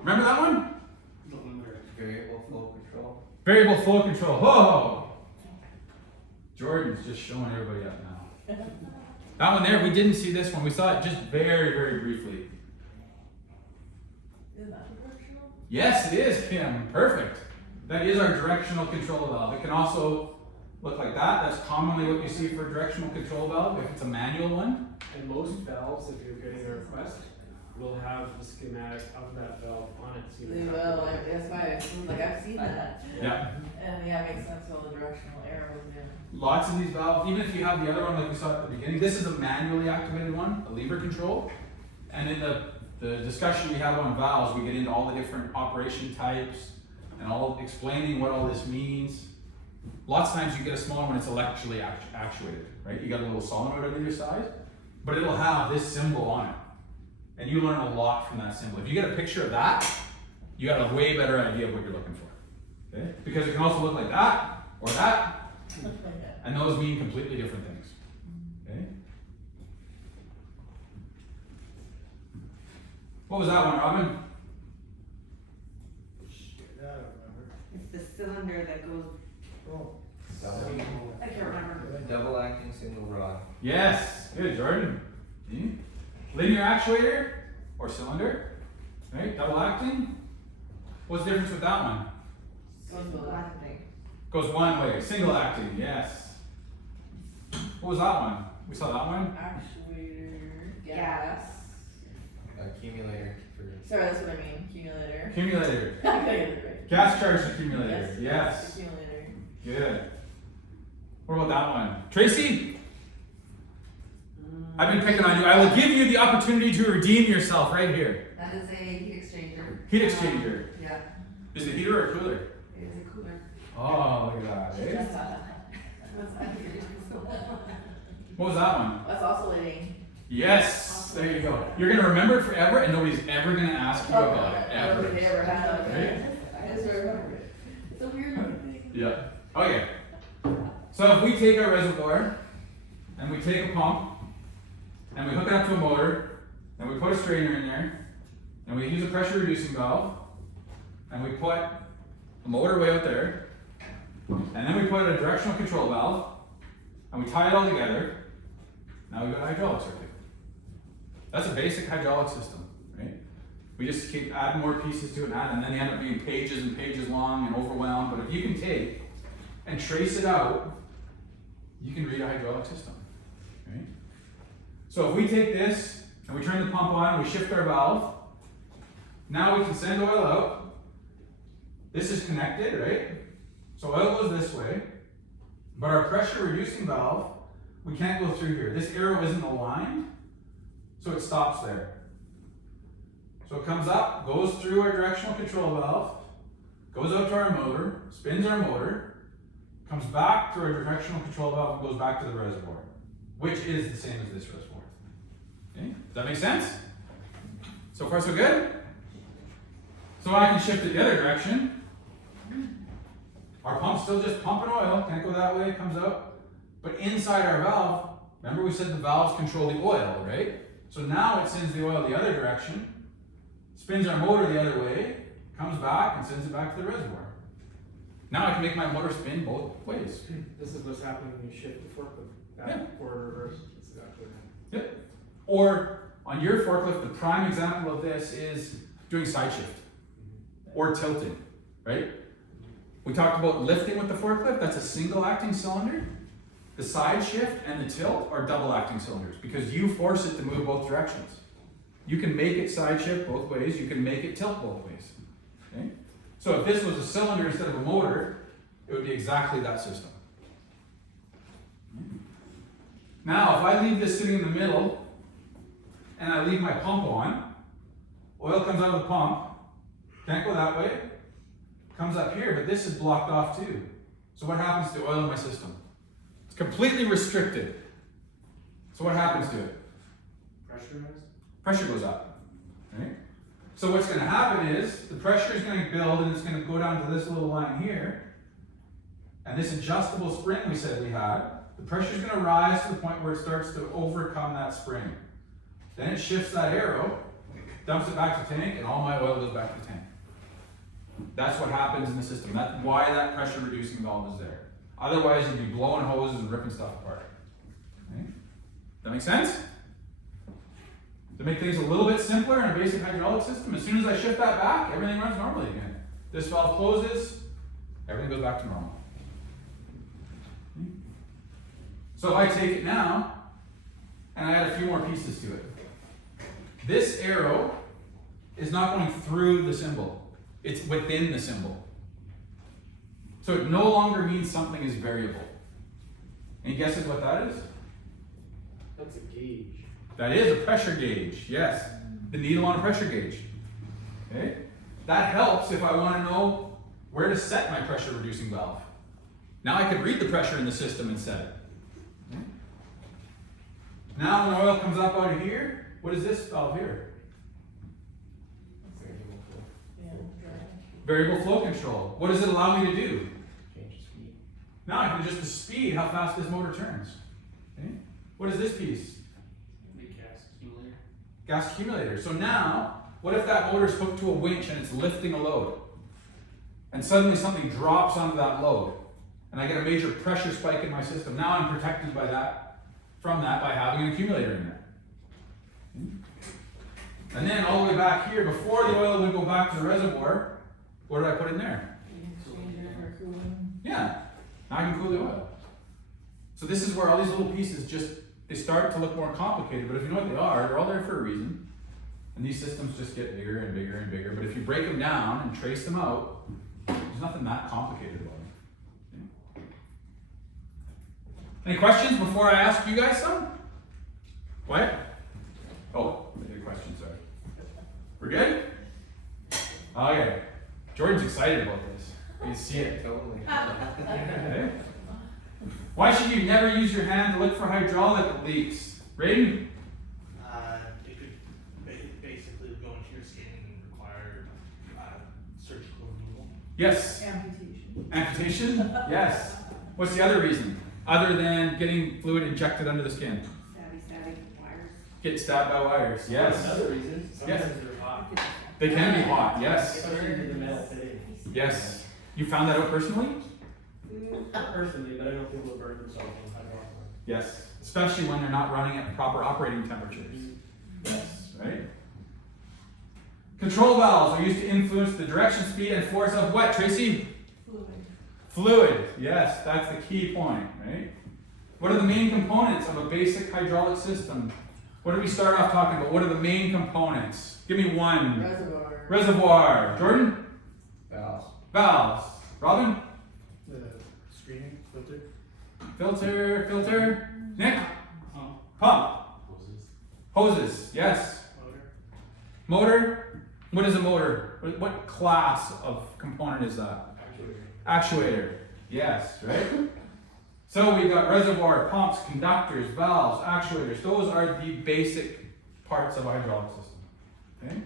remember that one? Variable flow control. Variable flow control. Whoa! Jordan's just showing everybody up now. That one there, we didn't see this one. We saw it just very, very briefly. Is that the directional? Yes, it is, Kim. Perfect. That is our directional control valve. It can also look like that. That's commonly what you see for a directional control valve if it's a manual one. And most valves, if you're getting a request, will have the schematic of that valve on it. So you They don't will, have to- like, that's why, it seems like I've seen that. Yeah. And yeah, it makes sense with all the directional arrows, yeah. Lots of these valves, even if you have the other one like we saw at the beginning, this is a manually activated one, a lever control. And in the discussion we have on valves, we get into all the different operation types and all explaining what all this means. Lots of times you get a smaller one, it's electrically actuated, right? You got a little solenoid on either side, but it'll have this symbol on it. And you learn a lot from that symbol. If you get a picture of that, you got a way better idea of what you're looking for. Okay? Because it can also look like that or that. And those mean completely different things. Okay? What was that one, Robin? I don't remember. It's the cylinder that goes, Oh. I can't remember. Double acting single rod. Yes. Good, Jordan. See? Linear actuator or cylinder. Right? Double acting. What's the difference with that one? Single acting. Goes one way. Single acting. Yes. What was that one? We saw that one. Actuator, gas. Accumulator for. Sorry, that's what I mean, accumulator. Accumulator. I gotta get it right. Gas charge accumulator. Yes. Accumulator. Good. What about that one? Tracy? I've been picking on you. I will give you the opportunity to redeem yourself right here. That is a heat exchanger. Heat exchanger. Yeah, Is it heater or cooler? it is a cooler. Oh, look at that. Eh? That's that. What was that one? That's oscillating. Yes. There you go. You're going to remember it forever and nobody's ever going to ask you about it. I don't Ever. think they ever have. Right? I just remember it. It's a weird thing. Yeah. Okay. So if we take our reservoir and we take a pump and we hook it up to a motor and we put a strainer in there and we use a pressure reducing valve and we put a motor way out there and then we put a directional control valve and we tie it all together, now we've got a hydraulic circuit. That's a basic hydraulic system, right? We just keep adding more pieces to it and then they end up being pages and pages long and overwhelmed. But if you can take and trace it out, you can read a hydraulic system, right? So if we take this and we turn the pump on and we shift our valve, now we can send oil out. This is connected, right? So oil goes this way, but our pressure reducing valve, we can't go through here. This arrow isn't aligned, so it stops there. So it comes up, goes through our directional control valve, goes out to our motor, spins our motor, comes back to our directional control valve and goes back to the reservoir, which is the same as this reservoir. Okay? Does that make sense? So far so good? So I can shift it the other direction. Our pump's still just pumping oil, can't go that way, it comes out. But inside our valve, remember we said the valves control the oil, right? So now it sends the oil the other direction, spins our motor the other way, comes back and sends it back to the reservoir. Now I can make my motor spin both ways. This is what's happening when you shift the forklift back, Yeah. forward, reverse. That's exactly that. Yep. Or on your forklift, the prime example of this is doing side shift or tilting, right? We talked about lifting with the forklift, that's a single acting cylinder. The side shift and the tilt are double acting cylinders because you force it to move both directions. You can make it side shift both ways, you can make it tilt both ways. Okay? So if this was a cylinder instead of a motor, it would be exactly that system. Now, if I leave this sitting in the middle and I leave my pump on, oil comes out of the pump, can't go that way, comes up here, but this is blocked off too. So what happens to the oil in my system? It's completely restricted. So what happens to it? Pressurized? Pressure goes up. Right? So what's going to happen is the pressure is going to build and it's going to go down to this little line here. And this adjustable spring we said we had, the pressure is going to rise to the point where it starts to overcome that spring. Then it shifts that arrow, dumps it back to tank, and all my oil goes back to the tank. That's what happens in the system. That's why that pressure reducing valve is there. Otherwise, you'd be blowing hoses and ripping stuff apart. Okay? That make sense? To make things a little bit simpler in a basic hydraulic system, as soon as I shift that back, everything runs normally again. This valve closes, everything goes back to normal. Okay? So if I take it now, and I add a few more pieces to it. This arrow is not going through the symbol. It's within the symbol. So it no longer means something is variable. Any guesses what that is? That's a gauge. That is a pressure gauge, yes. The needle on a pressure gauge. Okay? That helps if I want to know where to set my pressure reducing valve. Now I could read the pressure in the system and set it. Okay? Now when oil comes up out of here, what is this valve here? Variable flow control. What does it allow me to do? Change the speed. Now I can adjust the speed, how fast this motor turns. Okay? What is this piece? Big gas accumulator. Gas accumulator. So now, what if that motor is hooked to a winch and it's lifting a load? And suddenly something drops onto that load. And I get a major pressure spike in my system. Now I'm protected by that, from that by having an accumulator in there. Okay? And then all the way back here, before the oil would go back to the reservoir, what did I put in there? Yeah, now I can cool the oil. So this is where all these little pieces they start to look more complicated, but if you know what they are, they're all there for a reason. And these systems just get bigger and bigger and bigger, but if you break them down and trace them out, there's nothing that complicated about them. Okay. Any questions before I ask you guys some? What? Oh, I did a question, sorry. We're good? Okay. Jordan's excited about this. You see it. Totally. Okay. Why should you never use your hand to look for hydraulic leaks? Raiden? It could basically go into your skin and require surgical removal. Yes. Amputation. Amputation? Yes. What's the other reason? Other than getting fluid injected under the skin? Stabby wires. Get stabbed by wires. Yes. Another reason, sometimes Yes. they're hot. They can be hot. Yes. Especially in the metal fitting. Yes. You found that out personally? Not personally, but I know people have burned themselves in hydraulic. Yes. Especially when they're not running at proper operating temperatures. Yes. Right? Control valves are used to influence the direction, speed, and force of what, Tracy? Fluid. Yes, that's the key point, right? What are the main components of a basic hydraulic system? What did we start off talking about? What are the main components? Give me one. Reservoir. Reservoir. Jordan? Valves. Valves. Robin? The screening filter. Filter. Nick? Oh, Pump. hoses. Hoses. Yes. Motor? What is a motor? What class of component is that? Actuator. Yes, right? So we've got reservoir, pumps, conductors, valves, actuators. Those are the basic parts of a hydraulic system. Okay?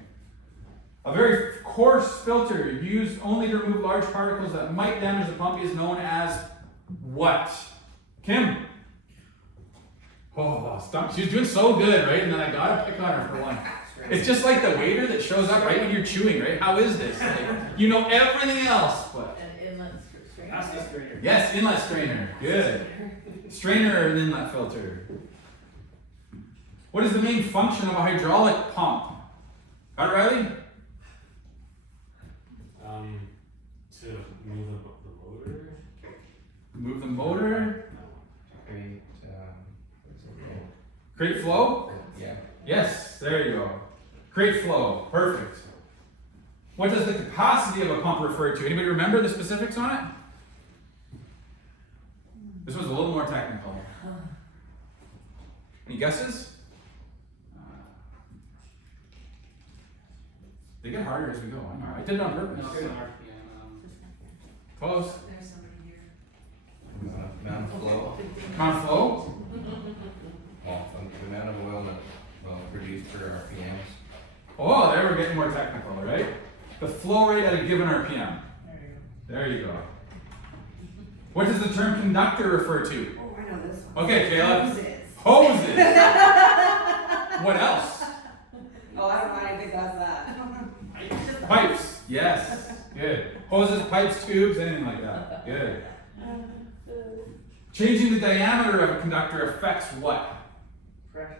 A very coarse filter used only to remove large particles that might damage the pump is known as what? Kim? Oh, stop. She was doing so good, right? And then I gotta pick on her for one. It's just like the waiter that shows up right when you're chewing, right? How is this? Like, you know everything else, but. An inlet strainer. That's the strainer. Yes, inlet strainer. Good. Strainer and inlet filter. What is the main function of a hydraulic pump? Got it, Riley? To move the Move the motor. Create, what is it? Create flow? Yeah. Yes, there you go. Create flow. Perfect. What does the capacity of a pump refer to? Anybody remember the specifics on it? This was a little more technical. Any guesses? They get harder as we go. I know. I did it on purpose. No, it's an RPM. Close. There's somebody here. Amount of flow, Amount of flow? well, the amount of oil that will produce per RPMs. Oh, there we're getting more technical, right? The flow rate at a given RPM. There you go. What does the term conductor refer to? Oh, I know this one. Okay, Kayla. Hoses. Hoses. What else? Oh, I don't know anything does that. Pipes. Yes. Good. Hoses, pipes, tubes, anything like that. Good. Changing the diameter of a conductor affects what? Pressure.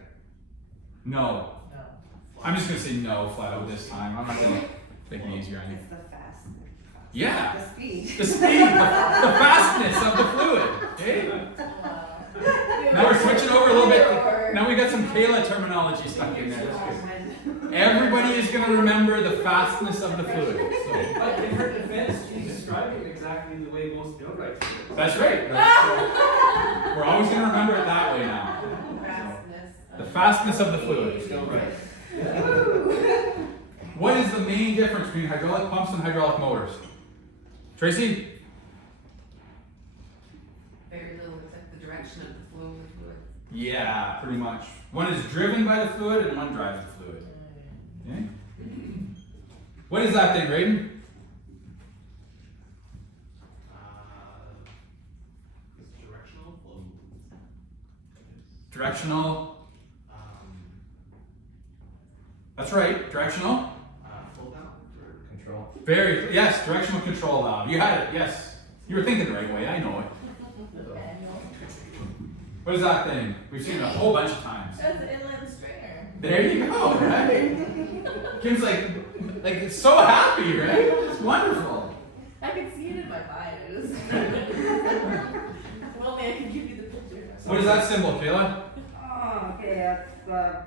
No. No. I'm just gonna say no flat out this time. I'm not gonna make it easier on you. It's the fast. Yeah. The speed. The speed, the fastness of the fluid. Okay? Now we're switching over a little bit. Now we got some Kayla terminology stuck in there. That's good. Everybody is going to remember the fastness of the fluid. So. But in her defense, she's describing it exactly the way most millwrights do it. That's right. We're always going to remember it that way now. The fastness of the fluid. Still right. What is the main difference between hydraulic pumps and hydraulic motors? Tracy? Very little, except the direction of the flow of the fluid. Yeah, pretty much. One is driven by the fluid and one drives the fluid. Okay? What is that thing, Raiden? It's directional flow. Directional. Um, That's right, directional. flow valve or Control. Very, yes, directional control valve. You had it, yes. You were thinking the right way, I know it. What is that thing? We've seen it a whole bunch of times. That's an inland stringer. There you go, right? Kim's like so happy, right? It's wonderful. I can see it in my bios. If only I could give you the picture. What is that symbol, Kayla? Oh, okay, it's the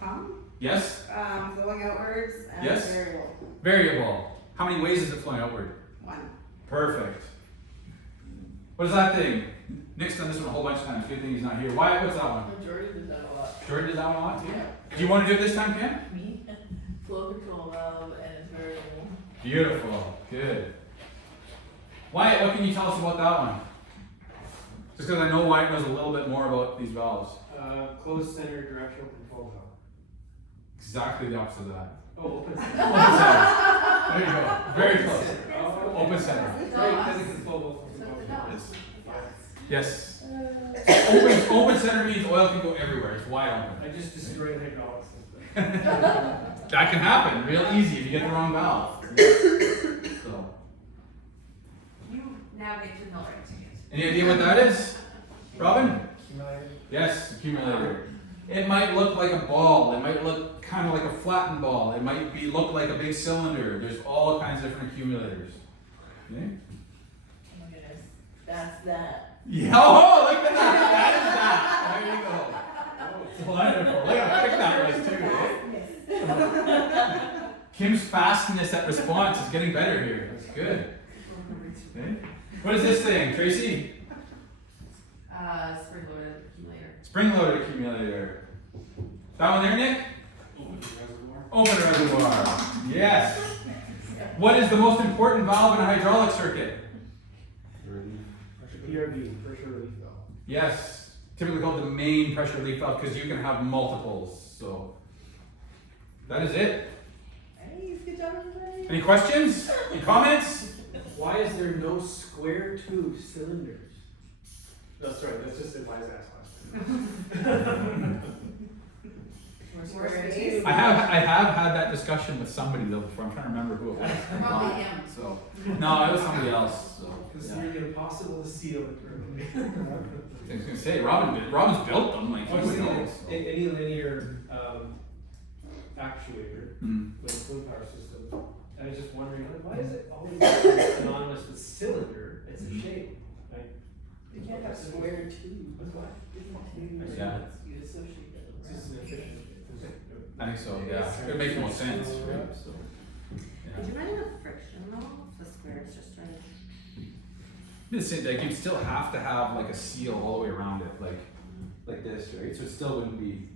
pump, Yes? flowing outwards and Yes. variable. Variable. How many ways is it flowing outward? One. Perfect. What is that thing? Nick's done this one a whole bunch of times. Good thing he's not here. Why? What's that one? Majority does that a lot. Jordan did that one a lot too? Yeah. Do you want to do it this time, Cam? Me, flow control valve, and it's variable. Beautiful. Good. Wyatt, what can you tell us about that one? Just because I know Wyatt knows a little bit more about these valves. Closed center directional control valve. Exactly the opposite of that. Oh, open center. Open center. There you go. Very close. Oh, Open center. right, because it can flow both So from it's both. a dot. Yes. Open center means oil can go everywhere. It's wide open. I just destroyed hydraulics. That can happen real easy if you get the wrong valve. So, You now get to know it. any idea what that is? Robin? Accumulator. Yes, accumulator. It might look like a ball. It might look kind of like a flattened ball. It might look like a big cylinder. There's all kinds of different accumulators. Okay? Oh my goodness. That's that. Yeah. Oh, look at that. That is that. There you go. It's wonderful. Look how quick that was too. Eh? Kim's fastness at response is getting better here. That's good. Okay. What is this thing, Tracy? Spring loaded accumulator. Spring-loaded accumulator. That one there, Nick? Open reservoir. Yes. What is the most important valve in a hydraulic circuit? PRV, pressure relief valve. Yes. Typically called the main pressure relief valve because you can have multiples. So that is it. Hey, good job, everybody. Any questions? Any comments? Why is there no square tube cylinders? That's right, that's just a wise ass question. More space. I have had that discussion with somebody though before. I'm trying to remember who it was. Probably him. So no, it was somebody else. So It's yeah. nearly impossible to seal it perfectly. I was gonna say Robin's built them like I was he thinking knows, so. any linear actuator Mm. with a fluid power system. I was just wondering, like, why is it always synonymous with cylinder? It's a shape. You can't have square tubes, what? Yeah. You associate that with. It's just inefficient. I think so, yeah, it would make more sense, right, so. Would you mind the friction though, if the squares just turned? Like you'd still have to have like a seal all the way around it, like this, right? So it still wouldn't be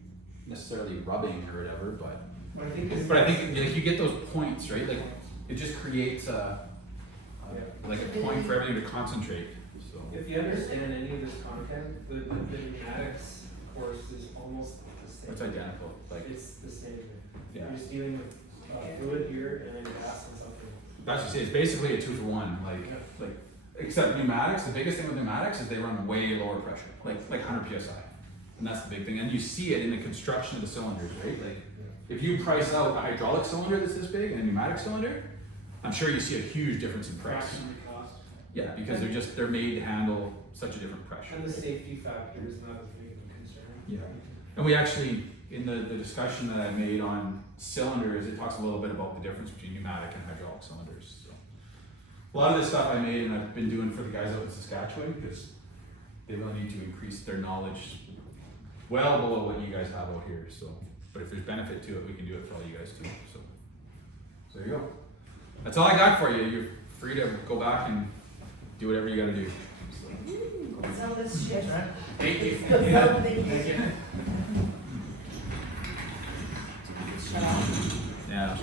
necessarily rubbing or whatever, but What I think is. I think like you get those points, right? Like it just creates like a point for everything to concentrate. So If you understand any of this content, the pneumatics course is almost the same. it's identical. Like It's the same. yeah, You're just dealing with fluid here and then gas and something. that's just it. It's basically a 2-for-1. Like except pneumatics. The biggest thing with pneumatics is they run way lower pressure, like 100 psi, and that's the big thing. And you see it in the construction of the cylinders, right? Like if you price out a hydraulic cylinder that's this big and a pneumatic cylinder, I'm sure you see a huge difference in price. Fraction of the cost. Yeah, because they're made to handle such a different pressure. And the safety factor is not as big of a concern. Yeah. And we actually, in the discussion that I made on cylinders, it talks a little bit about the difference between pneumatic and hydraulic cylinders. So a lot of this stuff I made and I've been doing for the guys out in Saskatchewan because they really need to increase their knowledge well below what you guys have out here. So, but if there's benefit to it, we can do it for all you guys too. So there you go. That's all I got for you. You're free to go back and do whatever you gotta do. Sell this shit. Thank you. Sell the- Yeah.